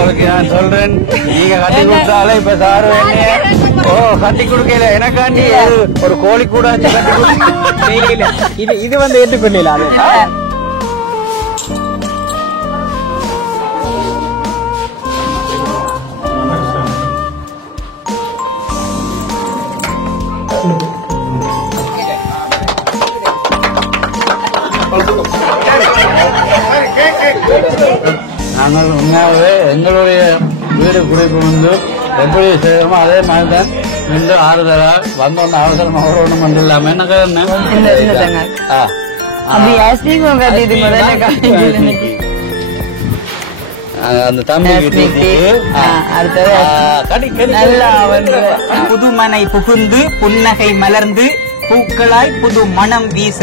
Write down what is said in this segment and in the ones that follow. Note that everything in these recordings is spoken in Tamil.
உங்களுக்கு நான் சொல்றேன், நீங்க கட்டி கொடுத்தாலே இப்ப சாரு கட்டி கொடுக்கல எனக்காண்டி ஒரு கோழி கூட கட்டி கொடுக்கல. இது வந்து ஏற்றுக்கொள்ளல. நாங்கள் உண்மையாகவே எங்களுடைய வீடு குடிப்பு வந்து எப்படி செய்யறோமோ அதே மாதிரிதான் மீண்டும் ஆறுதலா வந்தோன்னு அவசரமா ஒன்றும் பண்ண இல்லாம என்ன அந்த தம்பி புதுமனை புகுந்து புன்னகை மலர்ந்து பூக்களாய் புது மனம் வீச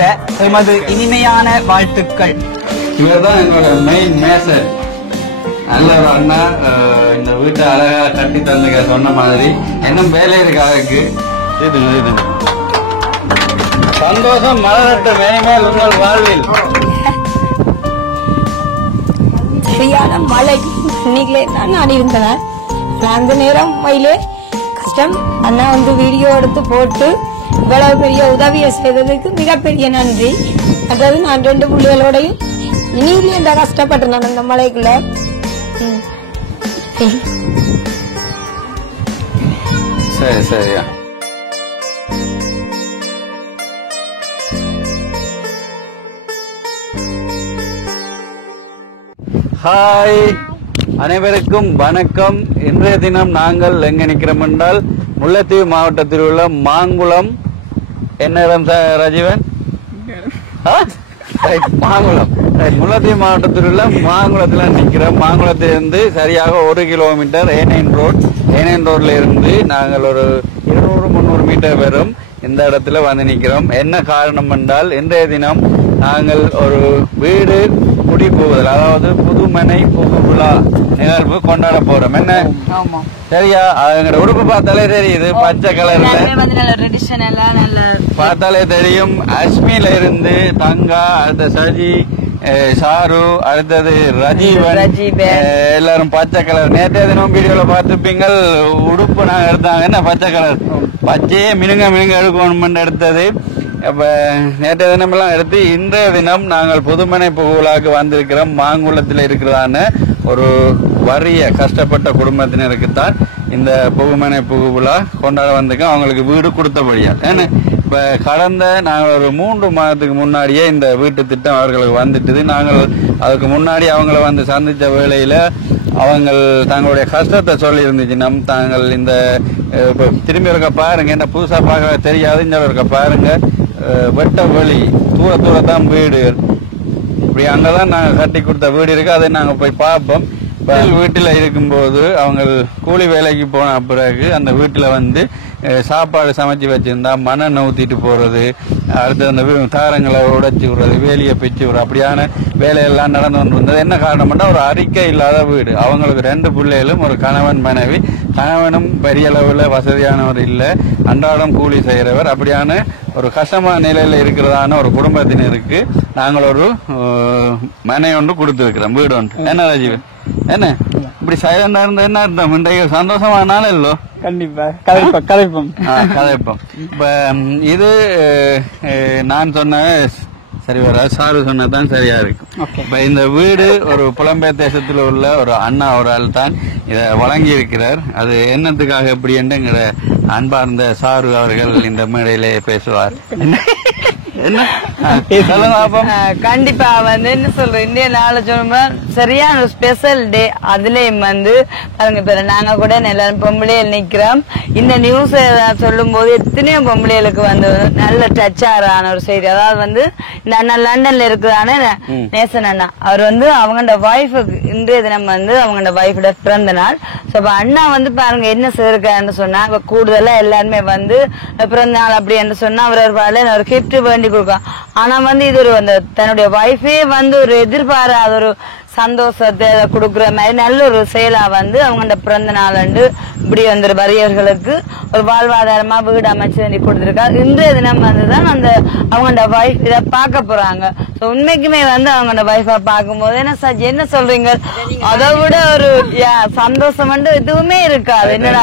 எமது இனிமையான வாழ்த்துக்கள். இவர்தான் எங்களோட மெயின் மேசர். நல்ல ஒரு அண்ணா இந்த வீட்டை அழகா கட்டி தந்துங்க. சொன்ன மாதிரி இன்னும் வேலை இருக்கு அவருக்கு. சந்தோஷம் மலரட்ட மேல் உங்கள் வாழ்வில். சரியான மழை இன்னைக்குலே தான் நான் இருந்தேன். அந்த நேரம் மயிலே கஷ்டம். அண்ணா வந்து வீடியோ எடுத்து போட்டு இவ்வளவு பெரிய உதவியை செய்ததுக்கு மிகப்பெரிய நன்றி. அதாவது நான் 2 பிள்ளைகளோடையும் இனியிலே இந்த கஷ்டப்பட்டேன் நான் அந்த மலைக்குள்ள. சரி சரியா. ஹாய், அனைவருக்கும் வணக்கம். இன்றைய தினம் நாங்கள் எங்க நிற்கிறோம் என்றால் முல்லைத்தீவு மாவட்டத்தில் உள்ள மாங்குளம். என்ன இடம் ராஜீவன்? மாங்குளம். முல்லைத்தீவு மாவட்டத்தில் உள்ள மாங்குளத்தில் நிற்கிறோம். மாங்குளத்திலிருந்து சரியாக 1 கிலோமீட்டர் ஏனைன் ரோட்ல இருந்து நாங்கள் ஒரு 200-300 மீட்டர் வரும் இந்த இடத்துல வந்து நிற்கிறோம். என்ன காரணம் என்றால் இன்றைய தினம் நாங்கள் ஒரு வீடு குடி போவதில், அதாவது புதுமனை புது விழா நிகழ்வு கொண்டாட போறோம். என்ன சரியா? எங்களோட உடுப்பு பார்த்தாலே தெரியுது, பச்சை கலர்ல பார்த்தாலே தெரியும். அஸ்மில இருந்து தங்கா, அடுத்த சஜி, சாரு, அடுத்தது ரஜீவன், எல்லாரும் பச்சை கலர். நேற்றைய தினம் வீடியோல பார்த்துப்பீங்கள், உடுப்பு நாங்க எடுத்தாங்க. என்ன பச்சை கலர், பச்சையே மினுங்க எடுக்கணும் எடுத்தது. அப்ப நேற்றைய தினம் எல்லாம் எடுத்து இன்றைய தினம் நாங்கள் புதுமனை புகுவிழாக்கு வந்திருக்கிறோம். மாங்குளத்தில் இருக்கிறதான ஒரு வறிய கஷ்டப்பட்ட குடும்பத்தினருக்குத்தான் இந்த புதுமனை புகுவிழா கொண்டாட வந்திருக்கோம். அவங்களுக்கு வீடு கொடுத்தபடியா. ஏன்னா இப்ப கடந்த நாங்கள் ஒரு 3 மாதத்துக்கு முன்னாடியே இந்த வீட்டு திட்டம் அவர்களுக்கு வந்துட்டுது. நாங்கள் அதுக்கு முன்னாடி அவங்கள வந்து சந்திச்ச வேளையில அவங்க தங்களுடைய கஷ்டத்தை சொல்லி இருந்துச்சு. தாங்கள் இந்த திரும்பி இருக்க பாருங்க, என்ன புதுசா பார்க்க தெரியாது, இந்த இருக்க பாருங்க, வெட்ட வெளி தூரத்தான் வீடு. இப்படி அங்கதான் நாங்க கட்டி கொடுத்த வீடு இருக்கு. அதை நாங்க போய் பார்ப்போம். வீட்டுல இருக்கும்போது அவங்க கூலி வேலைக்கு போன பிறகு அந்த வீட்டுல வந்து சாப்பாடு சமைச்சு வச்சிருந்தா மண்ணெண்ணெய் ஊத்திட்டு போறது, அடுத்து அந்த தாரங்களை உடைச்சு விடுறது, வேலியை பிச்சு விடுறது, அப்படியான வேலையெல்லாம் நடந்து கொண்டு வந்தது. என்ன காரணம்னா ஒரு அறிக்கை இல்லாத வீடு. அவங்களுக்கு 2 பிள்ளைகளும், ஒரு கணவன் மனைவி. கணவனும் பெரிய அளவுல வசதியானவர் இல்லை, அன்றாடம் கூலி செய்யறவர். அப்படியான ஒரு கஷ்டமான நிலையில இருக்கிறதான ஒரு குடும்பத்தினருக்கு நாங்கள் ஒரு மனை ஒன்று கொடுத்திருக்கிறோம், வீடு ஒன்று. என்ன ராஜீவ், என்ன இப்படி சைலண்டா இருந்த என்ன அர்த்தம்? இன்றைக்கு சந்தோஷமான இல்லோ? கண்டிப்பா கதைப்போம். இப்ப இது நான் சொன்ன சரி வராது, சாரு சொன்னதான் சரியா இருக்கும். இப்ப இந்த வீடு ஒரு புலம்பெயர் தேசத்துல உள்ள ஒரு அண்ணா ஒரு ஆள் தான் இதை வழங்கி இருக்கிறார். அது என்னத்துக்காக எப்படி என்று அன்பார்ந்த சாரு அவர்கள் இந்த மேடையிலே பேசுவார். கண்டிப்பா வந்து என்ன சொல்றேன், இந்திய நாளை சொன்னா சரியான ஒரு ஸ்பெஷல் டே. அதுலயும் வந்து பாருங்க, இப்ப நாங்க கூட எல்லாரும் பொம்பளையில் நிக்கிறோம். இந்த நியூஸ் சொல்லும் போது எத்தனையோ பொம்பளைகளுக்கு வந்து நல்ல டச் ஆன ஒரு செய்தி. அதாவது வந்து இந்த அண்ணா லண்டன்ல இருக்கிறான நேசன் அண்ணா, அவர் வந்து அவங்களோட வைஃபுக்கு இன்றைய தினம் வந்து அவங்களோட வைஃபோட பிறந்த நாள். அண்ணா வந்து பாருங்க என்ன செய்யிருக்காருன்னு சொன்னா, இப்ப கூடுதலா எல்லாருமே வந்து பிறந்த நாள் அப்படி என்று சொன்னா அவர் ஒரு கிஃப்ட் வேண்டி கொடுக்கும். ஆனா வந்து இது ஒரு தன்னுடைய வைஃபே வந்து ஒரு எதிர்பாராத ஒரு சந்தோஷத்தை கொடுக்குற மாதிரி நல்ல ஒரு செயலா வந்து அவங்களோட பிறந்த நாள் இப்படி வந்து வறியவர்களுக்கு ஒரு வாழ்வாதாரமா வீடு அமைச்சு கொடுத்திருக்காரு. இன்றைய தினம் வந்துதான் அந்த அவங்களோட வைஃப் இதை பார்க்க போறாங்க. உண்மைக்குமே வந்து அவங்களோட வைஃபா பார்க்கும்போது என்ன சொல்றீங்க, அதை விட ஒரு சந்தோஷம் வந்து எதுவுமே இருக்காது. என்னடா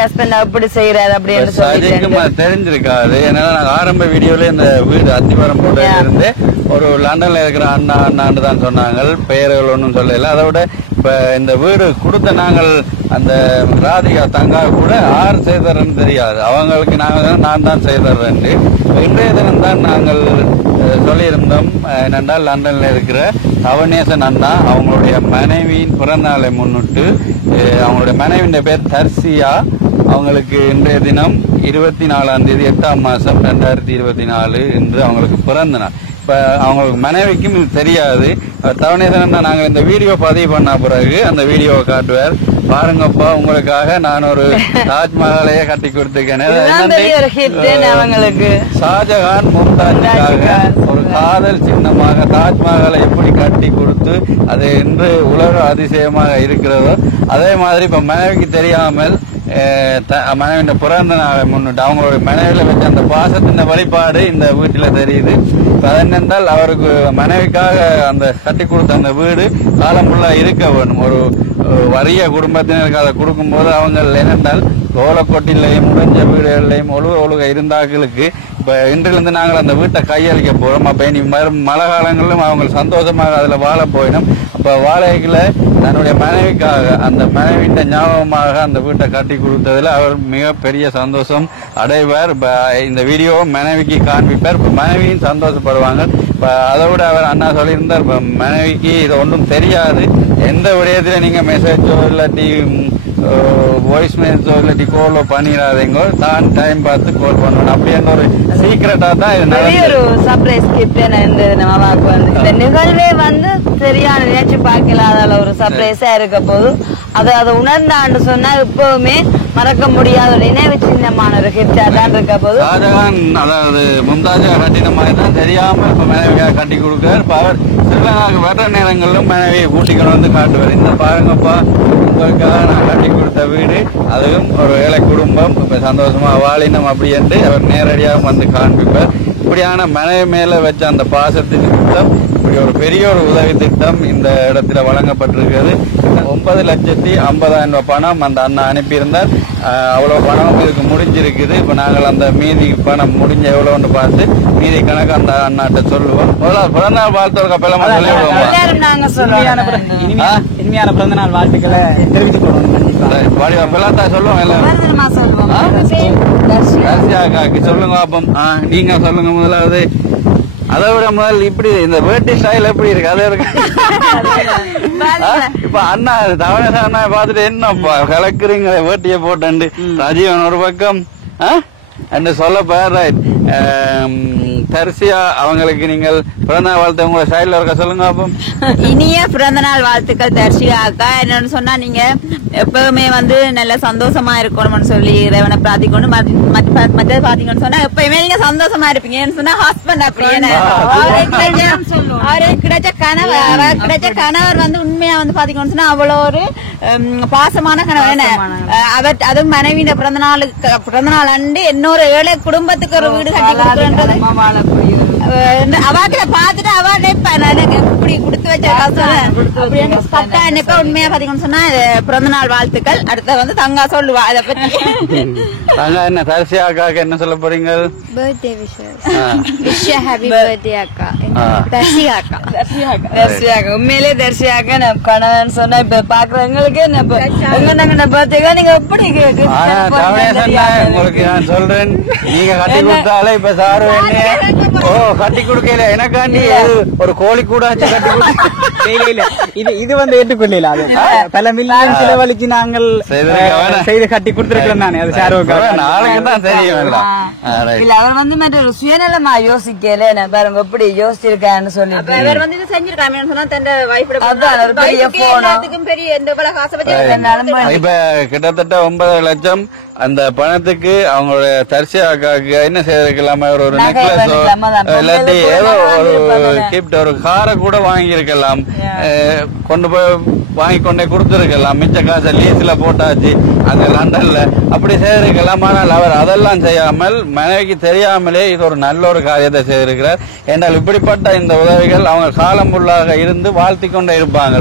ஹஸ்பண்ட் அப்படி செய்யறாரு அப்படின்னு சொல்லி தெரிஞ்சிருக்காது. ஏன்னா நாங்க ஆரம்ப வீடியோல இந்த வீடு அத்திவரம் போட்டு இருந்து ஒரு லண்டன்ல இருக்கிற அண்ணாண்டு தான் சொன்னாங்க, பெயர்கள் ஒன்றும் சொல்லல. அதை விட இப்ப இந்த வீடு கொடுத்த நாங்கள் அந்த ராதிகா தங்கா கூட யார் செய்தர்ன்னு தெரியாது. அவங்களுக்கு நான் தான் செய்தர்றேன். இன்றைய தினம் தான் நாங்கள் சொல்லியிருந்தோம். என்னென்றால் லண்டன்ல இருக்கிற தவனேசன் அண்ணா அவங்களுடைய மனைவியின் பிறந்த நாளை முன்னிட்டு, அவங்களுடைய மனைவியின் பேர் தர்சியா, அவங்களுக்கு இன்றைய தினம் 24ஆம் தேதி 8ஆம் மாசம் 2024 என்று அவங்களுக்கு பிறந்த நாள். இப்ப அவங்களுக்கு மனைவிக்கும் இது தெரியாது. தவணேசன் நாங்கள் இந்த வீடியோ பதிவு பண்ண பிறகு அந்த வீடியோவை காட்டுவார். பாருங்கப்பா, உங்களுக்காக நான் ஒரு தாஜ்மஹாலையே கட்டி கொடுத்துருக்கேன். ஷாஜகான் மும்தாஜுக்காக ஒரு காதல் சின்னமாக தாஜ்மஹாலை எப்படி கட்டி கொடுத்து அது இன்று உலக அதிசயமாக இருக்கிறதோ அதே மாதிரி இப்ப மனைவிக்கு தெரியாமல் மனைவியின் பிறந்த நாளை முன்னிட்டு அவங்களுடைய மனைவியில வச்ச அந்த பாசத்தின் வழிபாடு இந்த வீட்டுல தெரியுது. அதென்றால் அவருக்கு மனைவிக்காக அந்த கட்டி கொடுத்த அந்த வீடு காலம் ஃபுல்லா இருக்க வேணும். ஒரு வறிய குடும்பத்தினருக்கு அதை கொடுக்கும் போது அவங்க என்னென்றால் ஓலக்கொட்டிலையும் முடிஞ்ச வீடுகளையும் ஒழுக இருந்தாக்களுக்கு இப்ப இன்றிலிருந்து நாங்கள் அந்த வீட்டை கையளிக்க போறோம். அப்ப இனி மழை காலங்களிலும் அவங்க சந்தோஷமாக அதுல வாழ போயிடும். அப்ப வாழைகளை தன்னுடைய மனைவிக்காக அந்த மனைவியின் ஞாபகமாக அந்த வீட்டை கட்டி கொடுத்ததுல அவர் மிகப்பெரிய சந்தோஷம் அடைவார். இந்த வீடியோ மனைவிக்கு காண்பிப்பார். இப்ப மனைவியும் சந்தோஷப்படுவாங்க. இப்ப அதை விட அவர் அண்ணா சொல்லியிருந்தார், மனைவிக்கு இது ஒன்றும் தெரியாது, எந்த விடயத்துல நீங்க மெசேஜோ இல்லாட்டி வாய்ஸ் மெசேஜோ இல்லாட்டி கோலோ பண்ணிடாதீங்க, தான் டைம் பார்த்து கால் பண்ணணும் அப்படின்னு ஒரு சீக்கிரட்டா தான் இது ஒரு சர்ப்ரைஸ் கிஃப்ட். இந்த நிகழ்வே வந்து சரியான நினைச்சு பார்க்கலாத ஒரு சர்ப்ரைஸா இருக்க போது அதை உணர்ந்தான்னு சொன்னா இப்பவுமே மறக்க முடியாத ஒரு நினைவு சின்னமான ஒரு கிஃப்டா தான் இருக்க போது. ஷாஜகான் அதாவது மும்தாஜா கட்டின மாதிரி தான் தெரியாம இப்ப மனைவியா கட்டி கொடுக்காரு. இப்ப அவர் ஸ்ரீலங்காவுக்கு வர்ற நேரங்களிலும் மனைவியை கூட்டிக்கொண்டு வந்து காட்டுவார். இந்த பாருங்கப்பா, உங்களுக்காக நான் கட்டி கொடுத்த வீடு, அதுவும் ஒரு ஏழை குடும்பம், இப்ப சந்தோஷமா வாழினம் அப்படி என்று அவர் நேரடியாக வந்து காண்பிப்பார். இப்படியான மனைவி மேல வச்ச அந்த பாசத்தின் திட்டம், இப்படி ஒரு பெரிய ஒரு உதவி திட்டம் இந்த இடத்துல வழங்கப்பட்டிருக்கிறது. 9,50,000 பணம் அந்த அண்ணா அனுப்பியிருந்தார். அவ்வளவு பணம் இதுக்கு முடிஞ்சிருக்குது. இப்ப நாங்கள் அந்த மீதி பணம் முடிஞ்ச எவ்வளவுன்னு பார்த்து மீதி கணக்கு அந்த அண்ணாட்ட சொல்லுவோம். பிறந்த நாள் வாழ்த்து கப்பலமா இனிமையான பிறந்த நாள் வாழ்த்துக்களை தெரிவித்துக் கொள்வோம். சொல்லுவோம் சொல்லுங்க. அப்ப நீங்க சொல்லுங்க முதலாவது. அதை விட முதல் இப்படி இந்த வேட்டி ஸ்டைல் எப்படி இருக்கு அதை இருக்கு. இப்ப அண்ணா தவணேச அண்ணா பாத்துட்டு என்னப்பா கலக்குறீங்க வேட்டியை போட்டு ராஜீவன் ஒரு பக்கம் என்று சொல்ல பேர். தரிசியா அவங்களுக்கு நீங்கள் பிறந்த நாள் வாழ்த்து உங்களோட ஸ்டைல இருக்க சொல்லுங்க. அப்போ இனிய பிறந்த நாள் வாழ்த்துக்கள் தர்ஷிகா அக்கா. என்னன்னு சொன்னா நீங்க எப்பவுமே வந்து நல்ல சந்தோஷமா இருக்கணும்னு சொல்லி இறைவனை பிரார்த்திக்கணும். மற்றது பாத்தீங்கன்னு சொன்னா எப்பயுமே நீங்க சந்தோஷமா இருப்பீங்க. சொன்னா ஹஸ்பண்ட் அப்படி கிடைச்ச கணவர் வந்து உண்மையா வந்து பாத்தீங்கன்னு சொன்னா அவ்வளோ ஒரு பாசமான கணவர். அவர் அதுவும் மனைவியோட பிறந்த நாள் அண்டு இன்னொரு ஏழை குடும்பத்துக்கு ஒரு வீடு கட்டி கொடுக்குறது அவாக்களை பாத்துட்டு அவா இப்படி கொடுத்து வச்ச உண்மையா பாத்தீங்கன்னு சொன்னா பிறந்த நாள் வாழ்த்துக்கள். அடுத்த வந்து தங்கா சொல்லுவா அதை பத்தி. தங்கா என்ன தரிசியா அக்காக்கு என்ன சொல்ல போறீங்க? பர்த்டே விஷ் ஹாப்பி பர்த்டே அக்கா. தர்ஷிகா அக்கா. தர்ஷியாக்கா உண்மையிலே தர்ஷியாக்கா நான் கணவன் சொன்னா இப்ப பாக்குறவங்களுக்கு உங்க பர்த்டே நீங்க எப்படி உங்களுக்கு நான் சொல்றேன், நீங்க கட்டி கொடுத்தாலே இப்ப சாரு கட்டி கொடுக்கல எனக்காண்டி ஒரு கோழி கூட கட்டி இல்ல இது வந்து ஏற்றுக்கொள்ள பல மில்லியன் செலவழிச்சு நாங்கள் செய்து கட்டி கொடுத்திருக்கிறோம் தானே. அது நாளைக்கு தான் தெரியும். அவர் வந்து மற்ற சுயநலமா யோசிக்கல பாருங்க எப்படி யோசிச்சிருக்கான்னு சொல்லிட்டு அவர் வந்து இது செஞ்சிருக்காங்க சொன்னா தன் வைஃபோட இப்ப கிட்டத்தட்ட 9 லட்சம் அந்த பணத்துக்கு அவங்களோட தரிசியாக்காக்கு என்ன செய்திருக்கலாம், ஒரு நெக்லஸோ இல்லாட்டி ஏதோ ஒரு கிஃப்ட், ஒரு காரை கூட வாங்கி இருக்கலாம், கொண்டு போய் வாங்கி கொண்டே கொடுத்துருக்கலாம். மிச்ச காசை லீஸ்ல போட்டாச்சு அங்க லண்டன்ல, அப்படி செய்திருக்கலாம். ஆனால் அவர் அதெல்லாம் செய்யாமல் மனைவிக்கு தெரியாமலே இது ஒரு நல்ல ஒரு காரியத்தை செய்திருக்கிறார். என்றால் இப்படிப்பட்ட இந்த உதவிகள் அவங்க காலம் உள்ளாக இருந்து வாழ்த்தி கொண்டே இருப்பாங்க.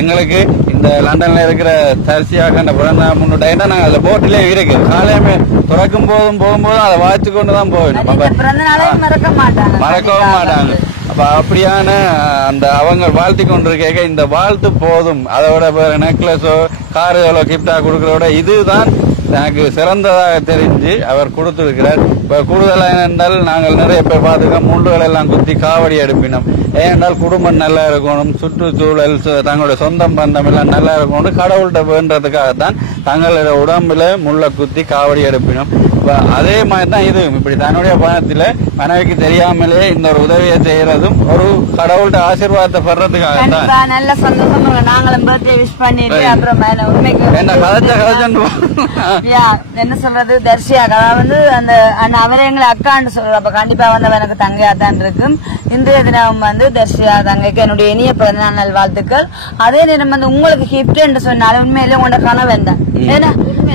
எங்களுக்கு இந்த லண்டன்ல இருக்கிற தரிசியாக முன்னுடைய நாங்க அந்த போட்டிலே இருக்கு, காலையுமே துறக்கும் போதும் போகும்போதும் அதை வாய்ச்சி கொண்டுதான் போகணும், மறக்கவும் மாட்டாங்க. அப்ப அப்படியான அந்த அவங்க வாழ்த்தி கொண்டிருக்க இந்த வாழ்த்து போதும், அதோட நெக்லஸோ காரோ கிஃப்டா கொடுக்கறோட இதுதான் எனக்கு சிறந்ததாக தெரிஞ்சு அவர் கொடுத்திருக்கிறார். இப்ப கூடுதலாக என்றால் நாங்கள் நிறைய பேர் பார்த்துக்கோம், முள்ளுகள் எல்லாம் குத்தி காவடி எடுப்பினோம். ஏனென்றால் குடும்பம் நல்லா இருக்கணும், சுற்றுச்சூழல் தங்களுடைய சொந்தம் பந்தம் எல்லாம் நல்லா இருக்கணும், கடவுள்கிட்ட வேண்டதுக்காகத்தான் தங்களோட உடம்புல முள்ள குத்தி காவடி எடுப்பினோம். அதே மாதிரி தான் இது இப்படி தன்னுடைய பணத்துல மனைவிக்கு தெரியாமலே இந்த ஒரு உதவியை செய்யறதும் ஒரு கடவுள்கிட்ட ஆசீர்வாதத்தை பெறதுக்காக தான். நல்ல சந்தோஷம். நாங்களும் பர்த்டே விஷ் பண்ணிட்டு அப்புறம் என்ன சொல்றது தர்ஷியாக வந்து அந்த அவரை எங்களை அக்கான்னு சொல்ற. அப்ப கண்டிப்பா வந்து எனக்கு தங்கையா தான் இருக்கும். இன்றைய தினம் வந்து தர்ஷியா தங்கைக்கு என்னுடைய இனிய பிறந்தநாள் நல் வாழ்த்துக்கள். அதே நேரம் வந்து உங்களுக்கு கிஃப்ட் என்று சொன்னாலும் உண்மையிலே உங்களோட கணவன் தான், ஏன்னா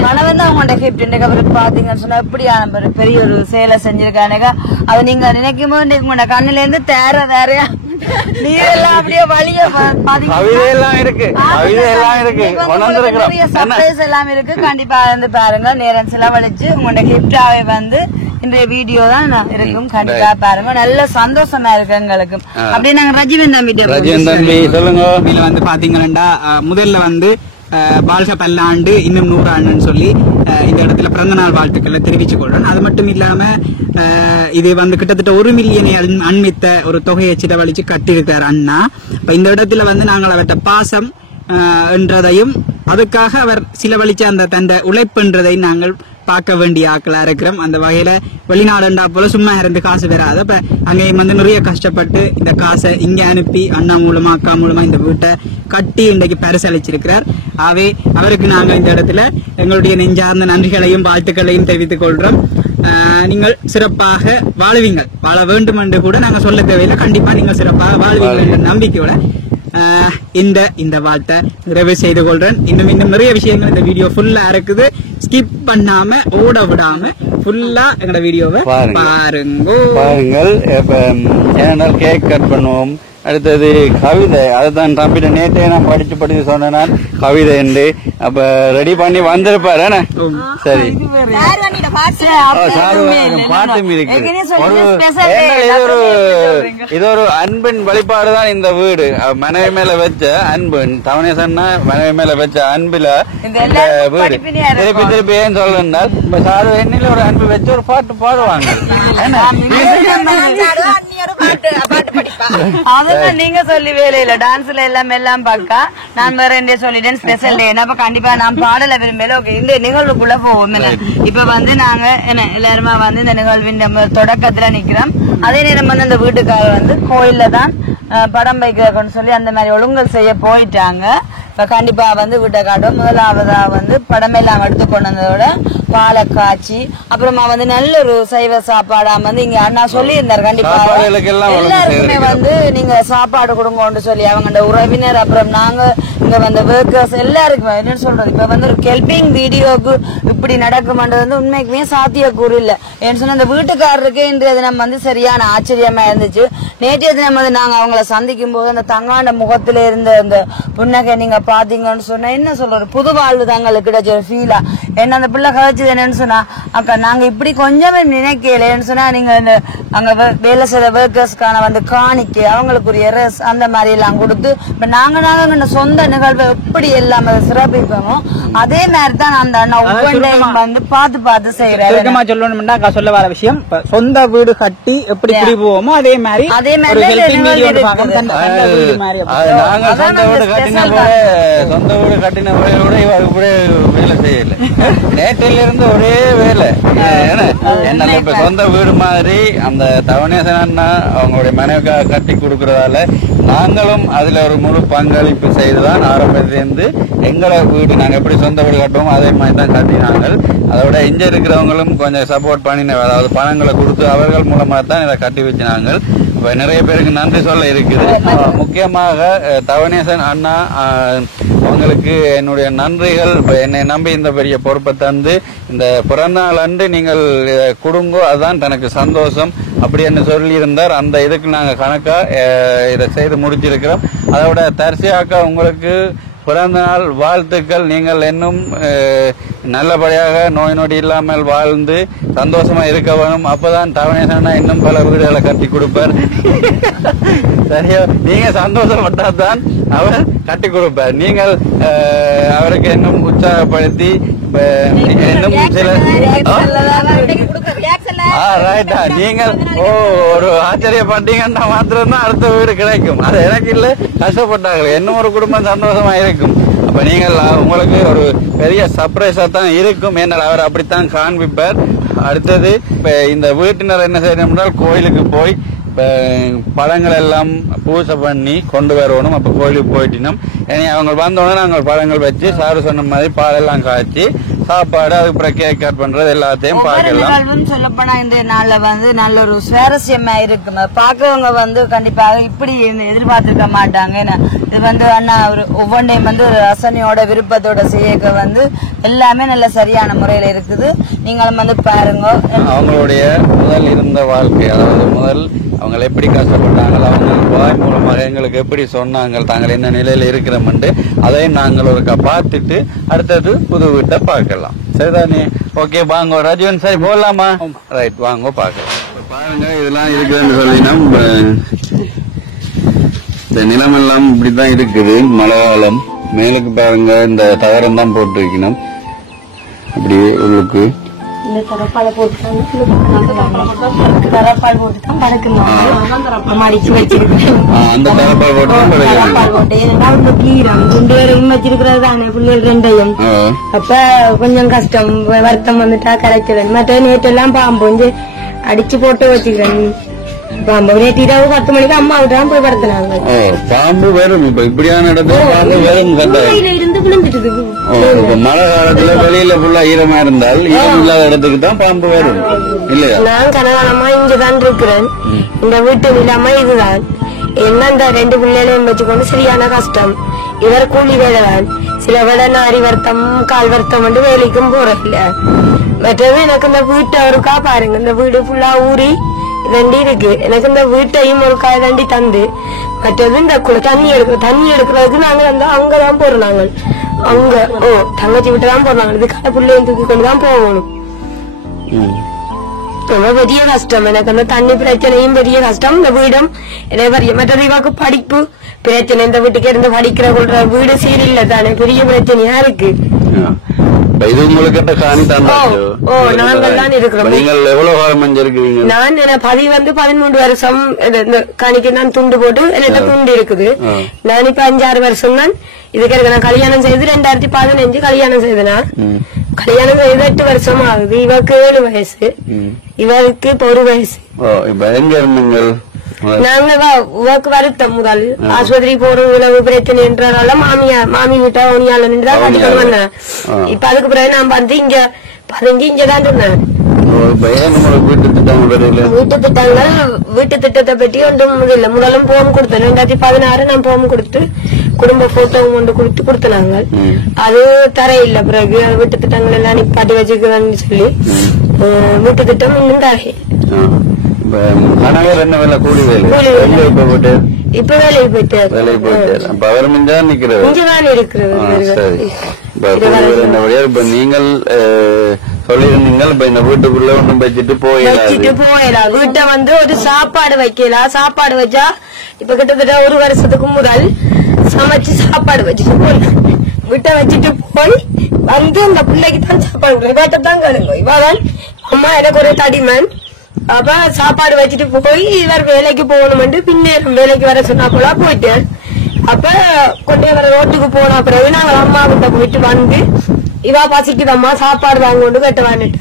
கணவன் தான் உங்களோட கிஃப்ட். இன்றைக்கு அவருக்கு பாத்தீங்கன்னு சொன்னா எப்படியான பெரிய ஒரு செயலை செஞ்சிருக்கானுங்க. அது நீங்க நினைக்கும் போது உங்களோட கண்ணுல இருந்து தேரையா நீங்க எல்லாம் அப்படியே வழிய கவிதையெல்லாம் இருக்கு, சர்ப்ரைஸ் எல்லாம் இருக்கு. கண்டிப்பா வந்து பாருங்க, நேரம் செலவழிச்சு உங்களோட கிஃப்டாவே வந்து இன்றைய வீடியோ தான் இருக்கும். கண்டிப்பா பாருங்க, நல்ல சந்தோஷமா இருக்கு எங்களுக்கு. அப்படியே நாங்க ரஜிவன் தம்பி சொல்லுங்க. இதுல வந்து பாத்தீங்கன்னா முதல்ல வந்து வாழ்க பல்லாண்டு இன்னும் 100 ஆண்டுன்னு சொல்லி இந்த இடத்துல பிறந்த நாள் வாழ்த்துக்களை தெரிவித்துக் கொள்றேன். அது மட்டும் இல்லாம இது வந்து கிட்டத்தட்ட 1 மில்லியனை அண்மித்த ஒரு தொகையை சிலவழிச்சு கட்டியிருக்கார் அண்ணா. இந்த இடத்துல வந்து நாங்கள் அவர்கிட்ட பாசம் என்றதையும் அதுக்காக அவர் சிலவழிச்ச அந்த தந்த உழைப்புன்றதை நாங்கள் பார்க்க வேண்டிய ஆக்களா இருக்கிறோம். அந்த வகையில வெளிநாடுண்டா போல சும்மா இருந்து காசு வராது. அப்ப அங்கேயும் வந்து நிறைய கஷ்டப்பட்டு இந்த காசை இங்க அனுப்பி அண்ணா மூலமா அக்கா மூலமா இந்த வீட்டை கட்டி இன்றைக்கு பரிசளிச்சிருக்கிறார். ஆகவே அவருக்கு நாங்கள் இந்த இடத்துல எங்களுடைய நெஞ்சார்ந்த நன்றிகளையும் வாழ்த்துக்களையும் தெரிவித்துக் கொள்றோம். நீங்கள் சிறப்பாக வாழுவீங்கள், வாழ வேண்டும் என்று கூட நாங்க சொல்ல தேவையில்லை. கண்டிப்பா நீங்கள் சிறப்பாக வாழ்வீங்கள் என்ற நம்பிக்கையோட இந்த வாழ்த்தை நிறைவு செய்து கொள்றேன். இன்னும் நிறைய விஷயங்கள் இந்த வீடியோ ஃபுல்லா இருக்குது, ஸ்கிப் பண்ணாம ஓட விடாம ஃபுல்லா எங்களோட வீடியோவை பாருங்கள். ஏனென்றால் கேக் கட் பண்ணுவோம். அடுத்தது கவிதை, அதுதான் தம்பிட்ட நேற்றே நான் படிச்சு சொன்னேன் கவிதை என்று. அப்ப ரெடி பண்ணி வந்திருப்பாரு. சரி, பாட்டும் இருக்கு. இது ஒரு அன்பின் வெளிப்பாடுதான் இந்த வீடு. மனைவி மேல வச்ச அன்பு, தவணேசன்னா மனைவி மேல வச்ச அன்புல இந்த வீடு. திருப்பி ஏன் சொல்றேன்னா சாரு எண்ணில ஒரு அன்பு வச்சு ஒரு பாட்டு பாடுவாங்க. அதெல்லாம் நீங்க சொல்லி வேலையில டான்ஸ்ல எல்லாம் பாக்கா நான் வேற சொல்லிட்டேன் ஸ்பெஷல் டே. அப்ப கண்டிப்பா நான் பாடல விரும்பல. ஓகே, இந்த நிகழ்வுக்குள்ள போவோம். இப்ப வந்து நாங்க என்ன எல்லாருமா வந்து இந்த நிகழ்வின் தொடக்கத்துல நிக்கிறோம். அதே நேரம் வந்து அந்த வீட்டுக்காரர் வந்து கோயில்ல தான் படம் வைக்கிறோம்னு சொல்லி அந்த மாதிரி ஒழுங்கல் செய்ய போயிட்டாங்க. இப்ப கண்டிப்பா வந்து வீட்டை காட்டும். முதலாவதா வந்து படம் எல்லாம் எடுத்து கொண்டு வந்ததோட பாலை காய்ச்சி அப்புறமா வந்து நல்ல ஒரு சைவ சாப்பாடா வந்து இங்க அண்ணா சொல்லி இருந்தாரு. கண்டிப்பா எல்லாருக்குமே வந்து நீங்க சாப்பாடு கொடுங்கன்னு சொல்லி அவங்க உறவினர் அப்புறம் நாங்க இங்க வந்த ஒர்க்கர்ஸ் எல்லாருக்குமே என்ன சொல்றது, இப்ப வந்து ஒரு ஹெல்பிங் வீடியோக்கு இப்படி நடக்கும்ன்றது வந்து உண்மைக்குமே சாத்தியக்கூறு இல்ல. ஏன்னு சொன்னா அந்த வீட்டுக்காரருக்கு இன்றைய தினம் வந்து சரியான ஆச்சரியமா இருந்துச்சு. நேற்றைய தினம் வந்து நாங்க அவங்கள சந்திக்கும் போது அந்த தங்காண்ட முகத்துல இருந்த அந்த புன்னகை நீங்க பாத்தீங்கன்னு சொன்னா என்ன சொல்றது, புது வாழ்வு தாங்களுக்கு கிடைச்ச ஃபீலா. என்ன அந்த பிள்ளை கதைச்சது என்னன்னு சொன்னா, அக்கா நாங்க இப்படி கொஞ்சமே நினைக்கலன்னு சொன்னா நீங்க அங்க வேலை செய்த ஒர்க்கர்ஸ்க்கான வந்து காணிக்க அவங்களுக்குரிய ரெஸ் அந்த மாதிரி எல்லாம் கொடுத்து இப்ப நாங்க சொந்த நிகழ்வை எப்படி எல்லாம் சிறப்பிப்போமோ அதே மாதிரி தான் அந்த அண்ணா ஒவ்வொன்றையும் வந்து பார்த்து செய்யறாரு. சொல்லணும்னா சொல்ல வர விஷயம், சொந்த வீடு கட்டி எப்படி குடிபோவோமோ அதே மாதிரி சொந்த வீடு கட்டின விட இவருக்கு வேலை செய்யல. நேற்றில இருந்து ஒரே வேலை. என்ன இப்ப சொந்த வீடு மாதிரி அந்த தவணேசன் அவங்களுடைய மனைவிக்காக கட்டி கொடுக்கறதால நாங்களும் அதுல ஒரு முழு பங்களிப்பு செய்துதான் ஆரம்பத்திலிருந்து எங்களை வீடு நாங்க எப்படி சொந்த வீடு கட்டுவோம் அதே மாதிரி தான் கட்டினாங்க. இருக்கிறாங்க. அதோட இங்க இருக்கிறவங்களும் கொஞ்சம் சப்போர்ட் பண்ணின, அதாவது பணங்களை கொடுத்து அவர்கள் மூலமா தான் இதை கட்டி வச்சினாங்க. இப்ப நிறைய பேருக்கு நன்றி சொல்ல இருக்குது. முக்கியமாக தவனேசன் அண்ணா அவங்களுக்கு என்னுடைய நன்றிகள். என்னை நம்பி இந்த பெரிய பொறுப்பை தந்து இந்த பிறந்த நாள் அன்று நீங்கள் கொடுங்கோ, அதுதான் தனக்கு சந்தோஷம் அப்படி என்று சொல்லி இருந்தார். அந்த இதுக்கு நாங்க கணக்கா இதை செய்து முடிச்சிருக்கிறோம். அதோட தரிசியாக்கா உங்களுக்கு பிறந்த நாள் வாழ்த்துக்கள். நீங்கள் இன்னும் நல்லபடியாக நோய் நொடி இல்லாமல் வாழ்ந்து சந்தோஷமா இருக்க வேணும். அப்பதான் தவணேசனா இன்னும் பல வீடுகளை கட்டி கொடுப்பார். சரியா? நீங்க சந்தோஷப்பட்டாதான் அவர் கட்டி கொடுப்பார். நீங்கள் அவருக்கு இன்னும் உற்சாகப்படுத்தி இன்னும் சில ரைட்டா நீங்கள் ஒரு ஆச்சரியப்பட்டீங்கன்னா மாத்திரம்தான் அடுத்த வீடு கிடைக்கும். அது எனக்கு இல்ல, கஷ்டப்பட்டாங்க. இன்னும் ஒரு குடும்பம் சந்தோஷமா இருக்கும். அப்ப நீங்கள் உங்களுக்கு ஒரு பெரிய சர்ப்ரைஸா தான் இருக்கும். ஏன்னால் அவர் அப்படித்தான் காண்பிப்பார். அடுத்தது இப்ப இந்த வீட்டினர் என்ன செய்யணும்னா கோயிலுக்கு போய் பழங்கள் எல்லாம் பூஜை பண்ணி கொண்டு வரணும். அப்ப கோயிலுக்கு போயிட்டோம். அவங்க வந்தோடனே நாங்கள் பழங்கள் வச்சு சாரு சொன்ன மாதிரி பாலெல்லாம் காய்ச்சி சாப்பாடு, அதுக்கப்புறம் கேக் கட் பண்றது எல்லாத்தையும் பார்க்கலாம். சொல்லப்போனா இந்த நாள்ல நல்ல ஒரு சுவாரஸ்யமா இருக்கும். பாக்குறவங்க கண்டிப்பாக இப்படி எதிர்பார்த்திருக்க மாட்டாங்க. இது அண்ணா ஒவ்வொன்றையும் ரசனையோட விருப்பத்தோட செய்ய எல்லாமே நல்ல சரியான முறையில இருக்குது. நீங்களும் பாருங்க. அவங்களுடைய முதல் இருந்த வாழ்க்கை, அதாவது முதல் அவங்க எப்படி கஷ்டப்பட்டாங்க, அவங்க வாய் மூலமாக எங்களுக்கு எப்படி சொன்னாங்க தாங்கள் என்ன நிலையில இருக்கிறோம்னு அதையும் நாங்கள் ஒருக்கா பார்த்துட்டு அடுத்தது புது வீட்டை பார்க்கலாம். சரிதானே? ஓகே, வாங்க ராஜீவன். சரி போடலாமா? ரைட், வாங்க பார்க்கலாம். பாருங்க, இதெல்லாம் இருக்குதுன்னு சொல்லினா இந்த நிலமெல்லாம் இப்படிதான் இருக்குது. மழை காலம். மேலுக்கு பாருங்க, இந்த தகரம் தான் போட்டு வைக்கணும். அப்படி உள்ளுக்கு இந்த தரப்பால போட்டுதான் தரப்பால் போட்டுதான் படுக்கணும். அடிச்சு வச்சிருக்கேன். அந்த தரப்பால் போட்டு கீரம் 2 பேரையும் வச்சிருக்கிறது தானே பிள்ளைகள் 2ஐயும். அப்ப கொஞ்சம் கஷ்டம், வருத்தம் வந்துட்டா கரைக்கிறேன். மற்ற நேற்று எல்லாம் பாம்பு கொஞ்சம் அடிச்சு போட்டு வச்சுக்கிறேன். பாம்பு நேற்று இரவு 10 மணிக்கு அம்மா விட்டுதான் போய் படுத்தினாங்க. பாம்பு வரும். இப்ப இப்படியான இடத்துல பாம்பு வரும். இருந்து விழுந்துட்டு மழை காலத்துல வெளியில ஃபுல்லா ஈரமா இருந்தால் ஈரம் இல்லாத இடத்துக்கு தான் பாம்பு வரும் இல்லையா? நான் கனகாலமா இங்கதான் இருக்கிறேன். இந்த வீட்டு நிலைமை இதுதான். என்ன இந்த 2 பிள்ளைகளையும் வச்சுக்கொண்டு சரியான கஷ்டம். இவர் கூலி வேலைதான். சில வேலை நாரி வருத்தம், கால் வருத்தம் வந்து வேலைக்கும் போறதில்ல. மற்றது எனக்கு இந்த வீட்டை ஒருக்கா பாருங்க, இந்த வீடு ஃபுல்லா ஊறி ரெண்டி இருக்கு. எனக்கு இந்த வீட்டையும் ஒரு காய் தாண்டி தந்து, மற்றது இந்த தண்ணி எடுக்கிறதுக்கு நாங்க அங்கதான் போறோம். நாங்கள் அங்க தங்கச்சி விட்டுதான் போறாங்க. இதுக்காக பிள்ளையும் தூக்கி கொண்டுதான் போகணும். ரொம்ப பெரிய கஷ்டம். எனக்கு அந்த தண்ணி பிரச்சனையும் பெரிய கஷ்டம். இந்த வீடும் பெரிய, மற்றது இவாக்கு படிப்பு பிரச்சனை. இந்த வீட்டுக்கு இருந்து படிக்கிற கொள்ற வீடு சீரில்ல தானே, பெரிய பிரச்சனையா இருக்கு. இது உங்களுக்கு நாங்கள் தான் இருக்கிறோம். நான் பதிவு 13 வருஷம் கணிக்கு தான் துண்டு போட்டு எனக்கு துண்டு இருக்குது. நான் இப்ப 5-6 வருஷம் தான் இதுக்கு இருக்கு. நான் கல்யாணம் செய்து 2015 கல்யாணம் செய்தனா. கல்யாணம் செய்து 8 வருஷம் ஆகுது. இவருக்கு 7 வயசு, இவருக்கு இப்ப 1 வயசு. நாங்க வருத்தம் முதல் ஆஸ்பத்திரி போற உணவு பிரச்சனைன்றதால மாமி வீட்டா ஒனியால நின்றுதான் கட்டிக்கொண்டு வந்தேன். இப்ப அதுக்கு பிறகு நான் இங்க 15 இங்கதான் இருந்தேன். வீட்டு திட்டத்தை பற்றி ஒன்றும் இல்ல. முதலும் போம் கொடுத்தேன். 2016 நான் போம் கொடுத்து குடும்ப போட்டோவும் கொண்டு கொடுத்தனாங்க. அது தர இல்ல. பிறகு வீட்டு திட்டங்கள் எல்லாம் நிப்பாட்டி வச்சுக்கிறேன்னு சொல்லி வீட்டு திட்டம் இன்னும் தர. என்ன வேலை? கூலி வேலை. இப்ப வேலைக்கு போயிட்டாரு. இங்கதான் இருக்கிறது. நீங்கள் சொல்லிருந்தீங்க இப்ப இந்த வீட்டுக்குள்ள ஒண்ணும் வச்சுட்டு போயிடலாம். வீட்டை ஒரு சாப்பாடு வைக்கலாம். சாப்பாடு வச்சா இப்ப கிட்டத்தட்ட 1 வருஷத்துக்கு முதல் சமைச்சு சாப்பாடு வச்சுட்டு போயிடலாம். வீட்டை வச்சுட்டு போய் அந்த பிள்ளைக்கு தான் சாப்பாடு இவாட்டத்தான் கணுங்க. இவாதான் அம்மா எனக்கு ஒரு தடிமன். அப்ப சாப்பாடு வச்சுட்டு போய் இவர் வேலைக்கு போகணும். பின்னேறும் வேலைக்கு வர சொன்னா போல போயிட்டேன். அப்ப கொண்டே வர ரோட்டுக்கு போன பிறகு நாங்க அம்மா கிட்ட போயிட்டு வந்து இவா பசிக்குதம்மா சாப்பாடு வாங்க கட்ட வாங்கிட்டு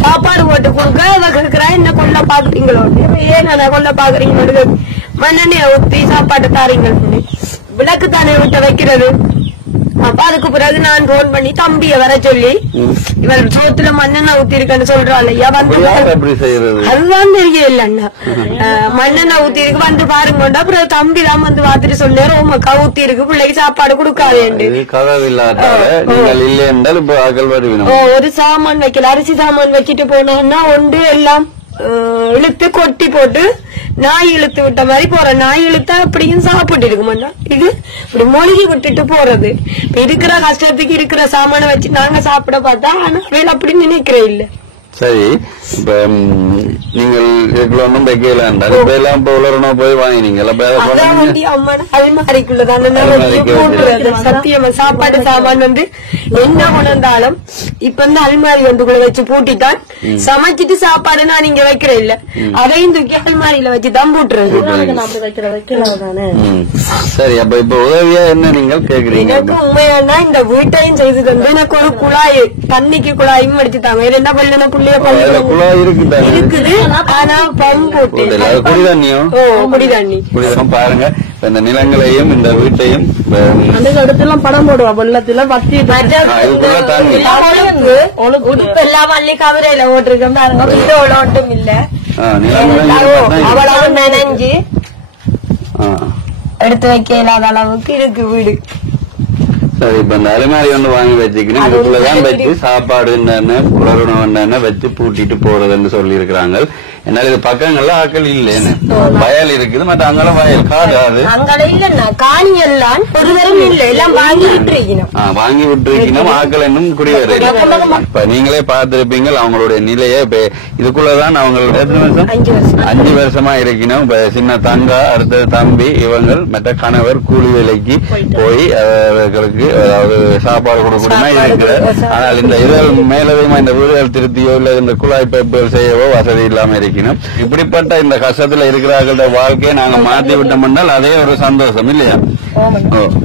சாப்பாடு போட்டு கொடுக்க இவ கேக்குறா என்ன கொள்ள பாக்குறீங்களோ? ஏன் கொள்ள பாக்குறீங்க? மண்ணெண்ணைய ஊத்தி சாப்பாடு தாரீங்க. விளக்கு தானே விட்ட வைக்கிறது. அப்ப அதுக்கு பிறகு நான் போன் பண்ணி தம்பிய வர சொல்லி இவர் சோத்துல மண்ணெண்ணெய் ஊத்தி இருக்குன்னு சொல்றாள் ஐயா வந்து அதுதான் தெரியல அண்ணா மண்ணெண்ணெய் ஊத்தி இருக்கு வந்து பாருங்கண்டா அப்புறம் தம்பி தான் வந்து பாத்துட்டு சொன்னாரு உமக்கா ஊத்தி இருக்கு பிள்ளைக்கு சாப்பாடு கொடுக்காதேண்டு ஒரு சாமான் வைக்கல அரிசி சாமான் வச்சுட்டு போனோம்னா ஒன்று எல்லாம் இழுத்து கொட்டி போட்டு நாய் இழுத்து விட்ட மாதிரி போற நாய் இழுத்தா அப்படியும் சாப்பிட்டு இருக்கு மாட்டா இது இப்படி மொழிகி விட்டுட்டு போறது இருக்கிற கஷ்டத்துக்கு இருக்கிற சாமான வச்சு நாங்க சாப்பிட பார்த்தா ஆனா வேலை அப்படி நினைக்கிறேன் இல்ல சரி இப்ப நீங்கள் இதுக்குள்ள ஒன்றும் வைக்கலாண்டா இப்ப எல்லாம் இப்ப உலரணம் போய் வாங்கினீங்களா அல்மாரிக்குள்ளதான் சத்தியமா சாப்பாடு சாமான் வந்து என்ன கொண்டாலும் இப்ப வந்து அல்மாரி வந்து கூட வச்சு பூட்டித்தான் சமைச்சிட்டு சாப்பாடு நான் இங்க வைக்கிறேன் இல்ல அதையும் தூக்கி அல்மாரியில வச்சுதான் பூட்டுறது. சரி அப்ப இப்ப உதவியா என்ன நீங்கள் கேக்குறீங்க? எனக்கு உண்மையானா இந்த வீட்டையும் செய்து தந்து எனக்கு ஒரு குழாய் தண்ணிக்கு குழாயும் அடிச்சுட்டாங்க. என்ன பண்ண குழாய் இருக்குது ஆனா பம்பு குடிதண்ணியும் குடிதண்ணி பாருங்க. இந்த நிலங்களையும் இந்த வீட்டையும் அடுத்தெல்லாம் படம் போடுவா வெள்ளத்துல பத்தி உடுப்பு எல்லாம் வள்ளி கவரையில ஓட்டிருக்கோம் பாருங்க. வீட்டு ஒட்டும் இல்ல அவ்வளவு நினைஞ்சு எடுத்து வைக்க இல்லாத அளவுக்கு இருக்கு வீடு. சரி இப்ப இந்த அலுமாரி ஒண்ணு வாங்கி வச்சுக்கணும். இதுக்குள்ளதான் வச்சு சாப்பாடு என்னென்ன புலருணம் என்னென்ன வச்சு பூட்டிட்டு போறதுன்னு சொல்லி இருக்கிறாங்க. என்னால இது பக்கங்கள்ல ஆக்கள் இல்லன்னு வயல் இருக்குது மற்ற அங்கெல்லாம் வயல் காடாது அங்கே இல்லன்னா காணி எல்லாம் ஒருவரும் இல்ல எல்லாம் வாங்கி விட்டுருக்கணும். ஆக்கள் இன்னும் குடியேற இப்ப நீங்களே பார்த்திருப்பீங்க அவங்களுடைய நிலையை. இப்ப இதுக்குள்ளதான் அவங்களோட 5 வருஷமா இருக்கணும். இப்ப சின்ன தங்கா அடுத்தது தம்பி இவங்க மற்ற கணவர் கூலி வேலைக்கு போய் அவர்களுக்கு அதாவது சாப்பாடு கொடுக்கணுமா இருக்கிற. ஆனால் இந்த இதழ் மேலதையுமா இந்த வீடுகள் திருத்தியோ இல்ல இந்த குழாய் பைப்புகள் செய்யவோ வசதி இல்லாம இருக்கு. இப்படிப்பட்ட இந்த கஷ்டத்துல இருக்கிறார்கள வாழ்க்கையை நாங்க மாத்தி விட்டோம்னால் அதே ஒரு சந்தோஷம் இல்லையா?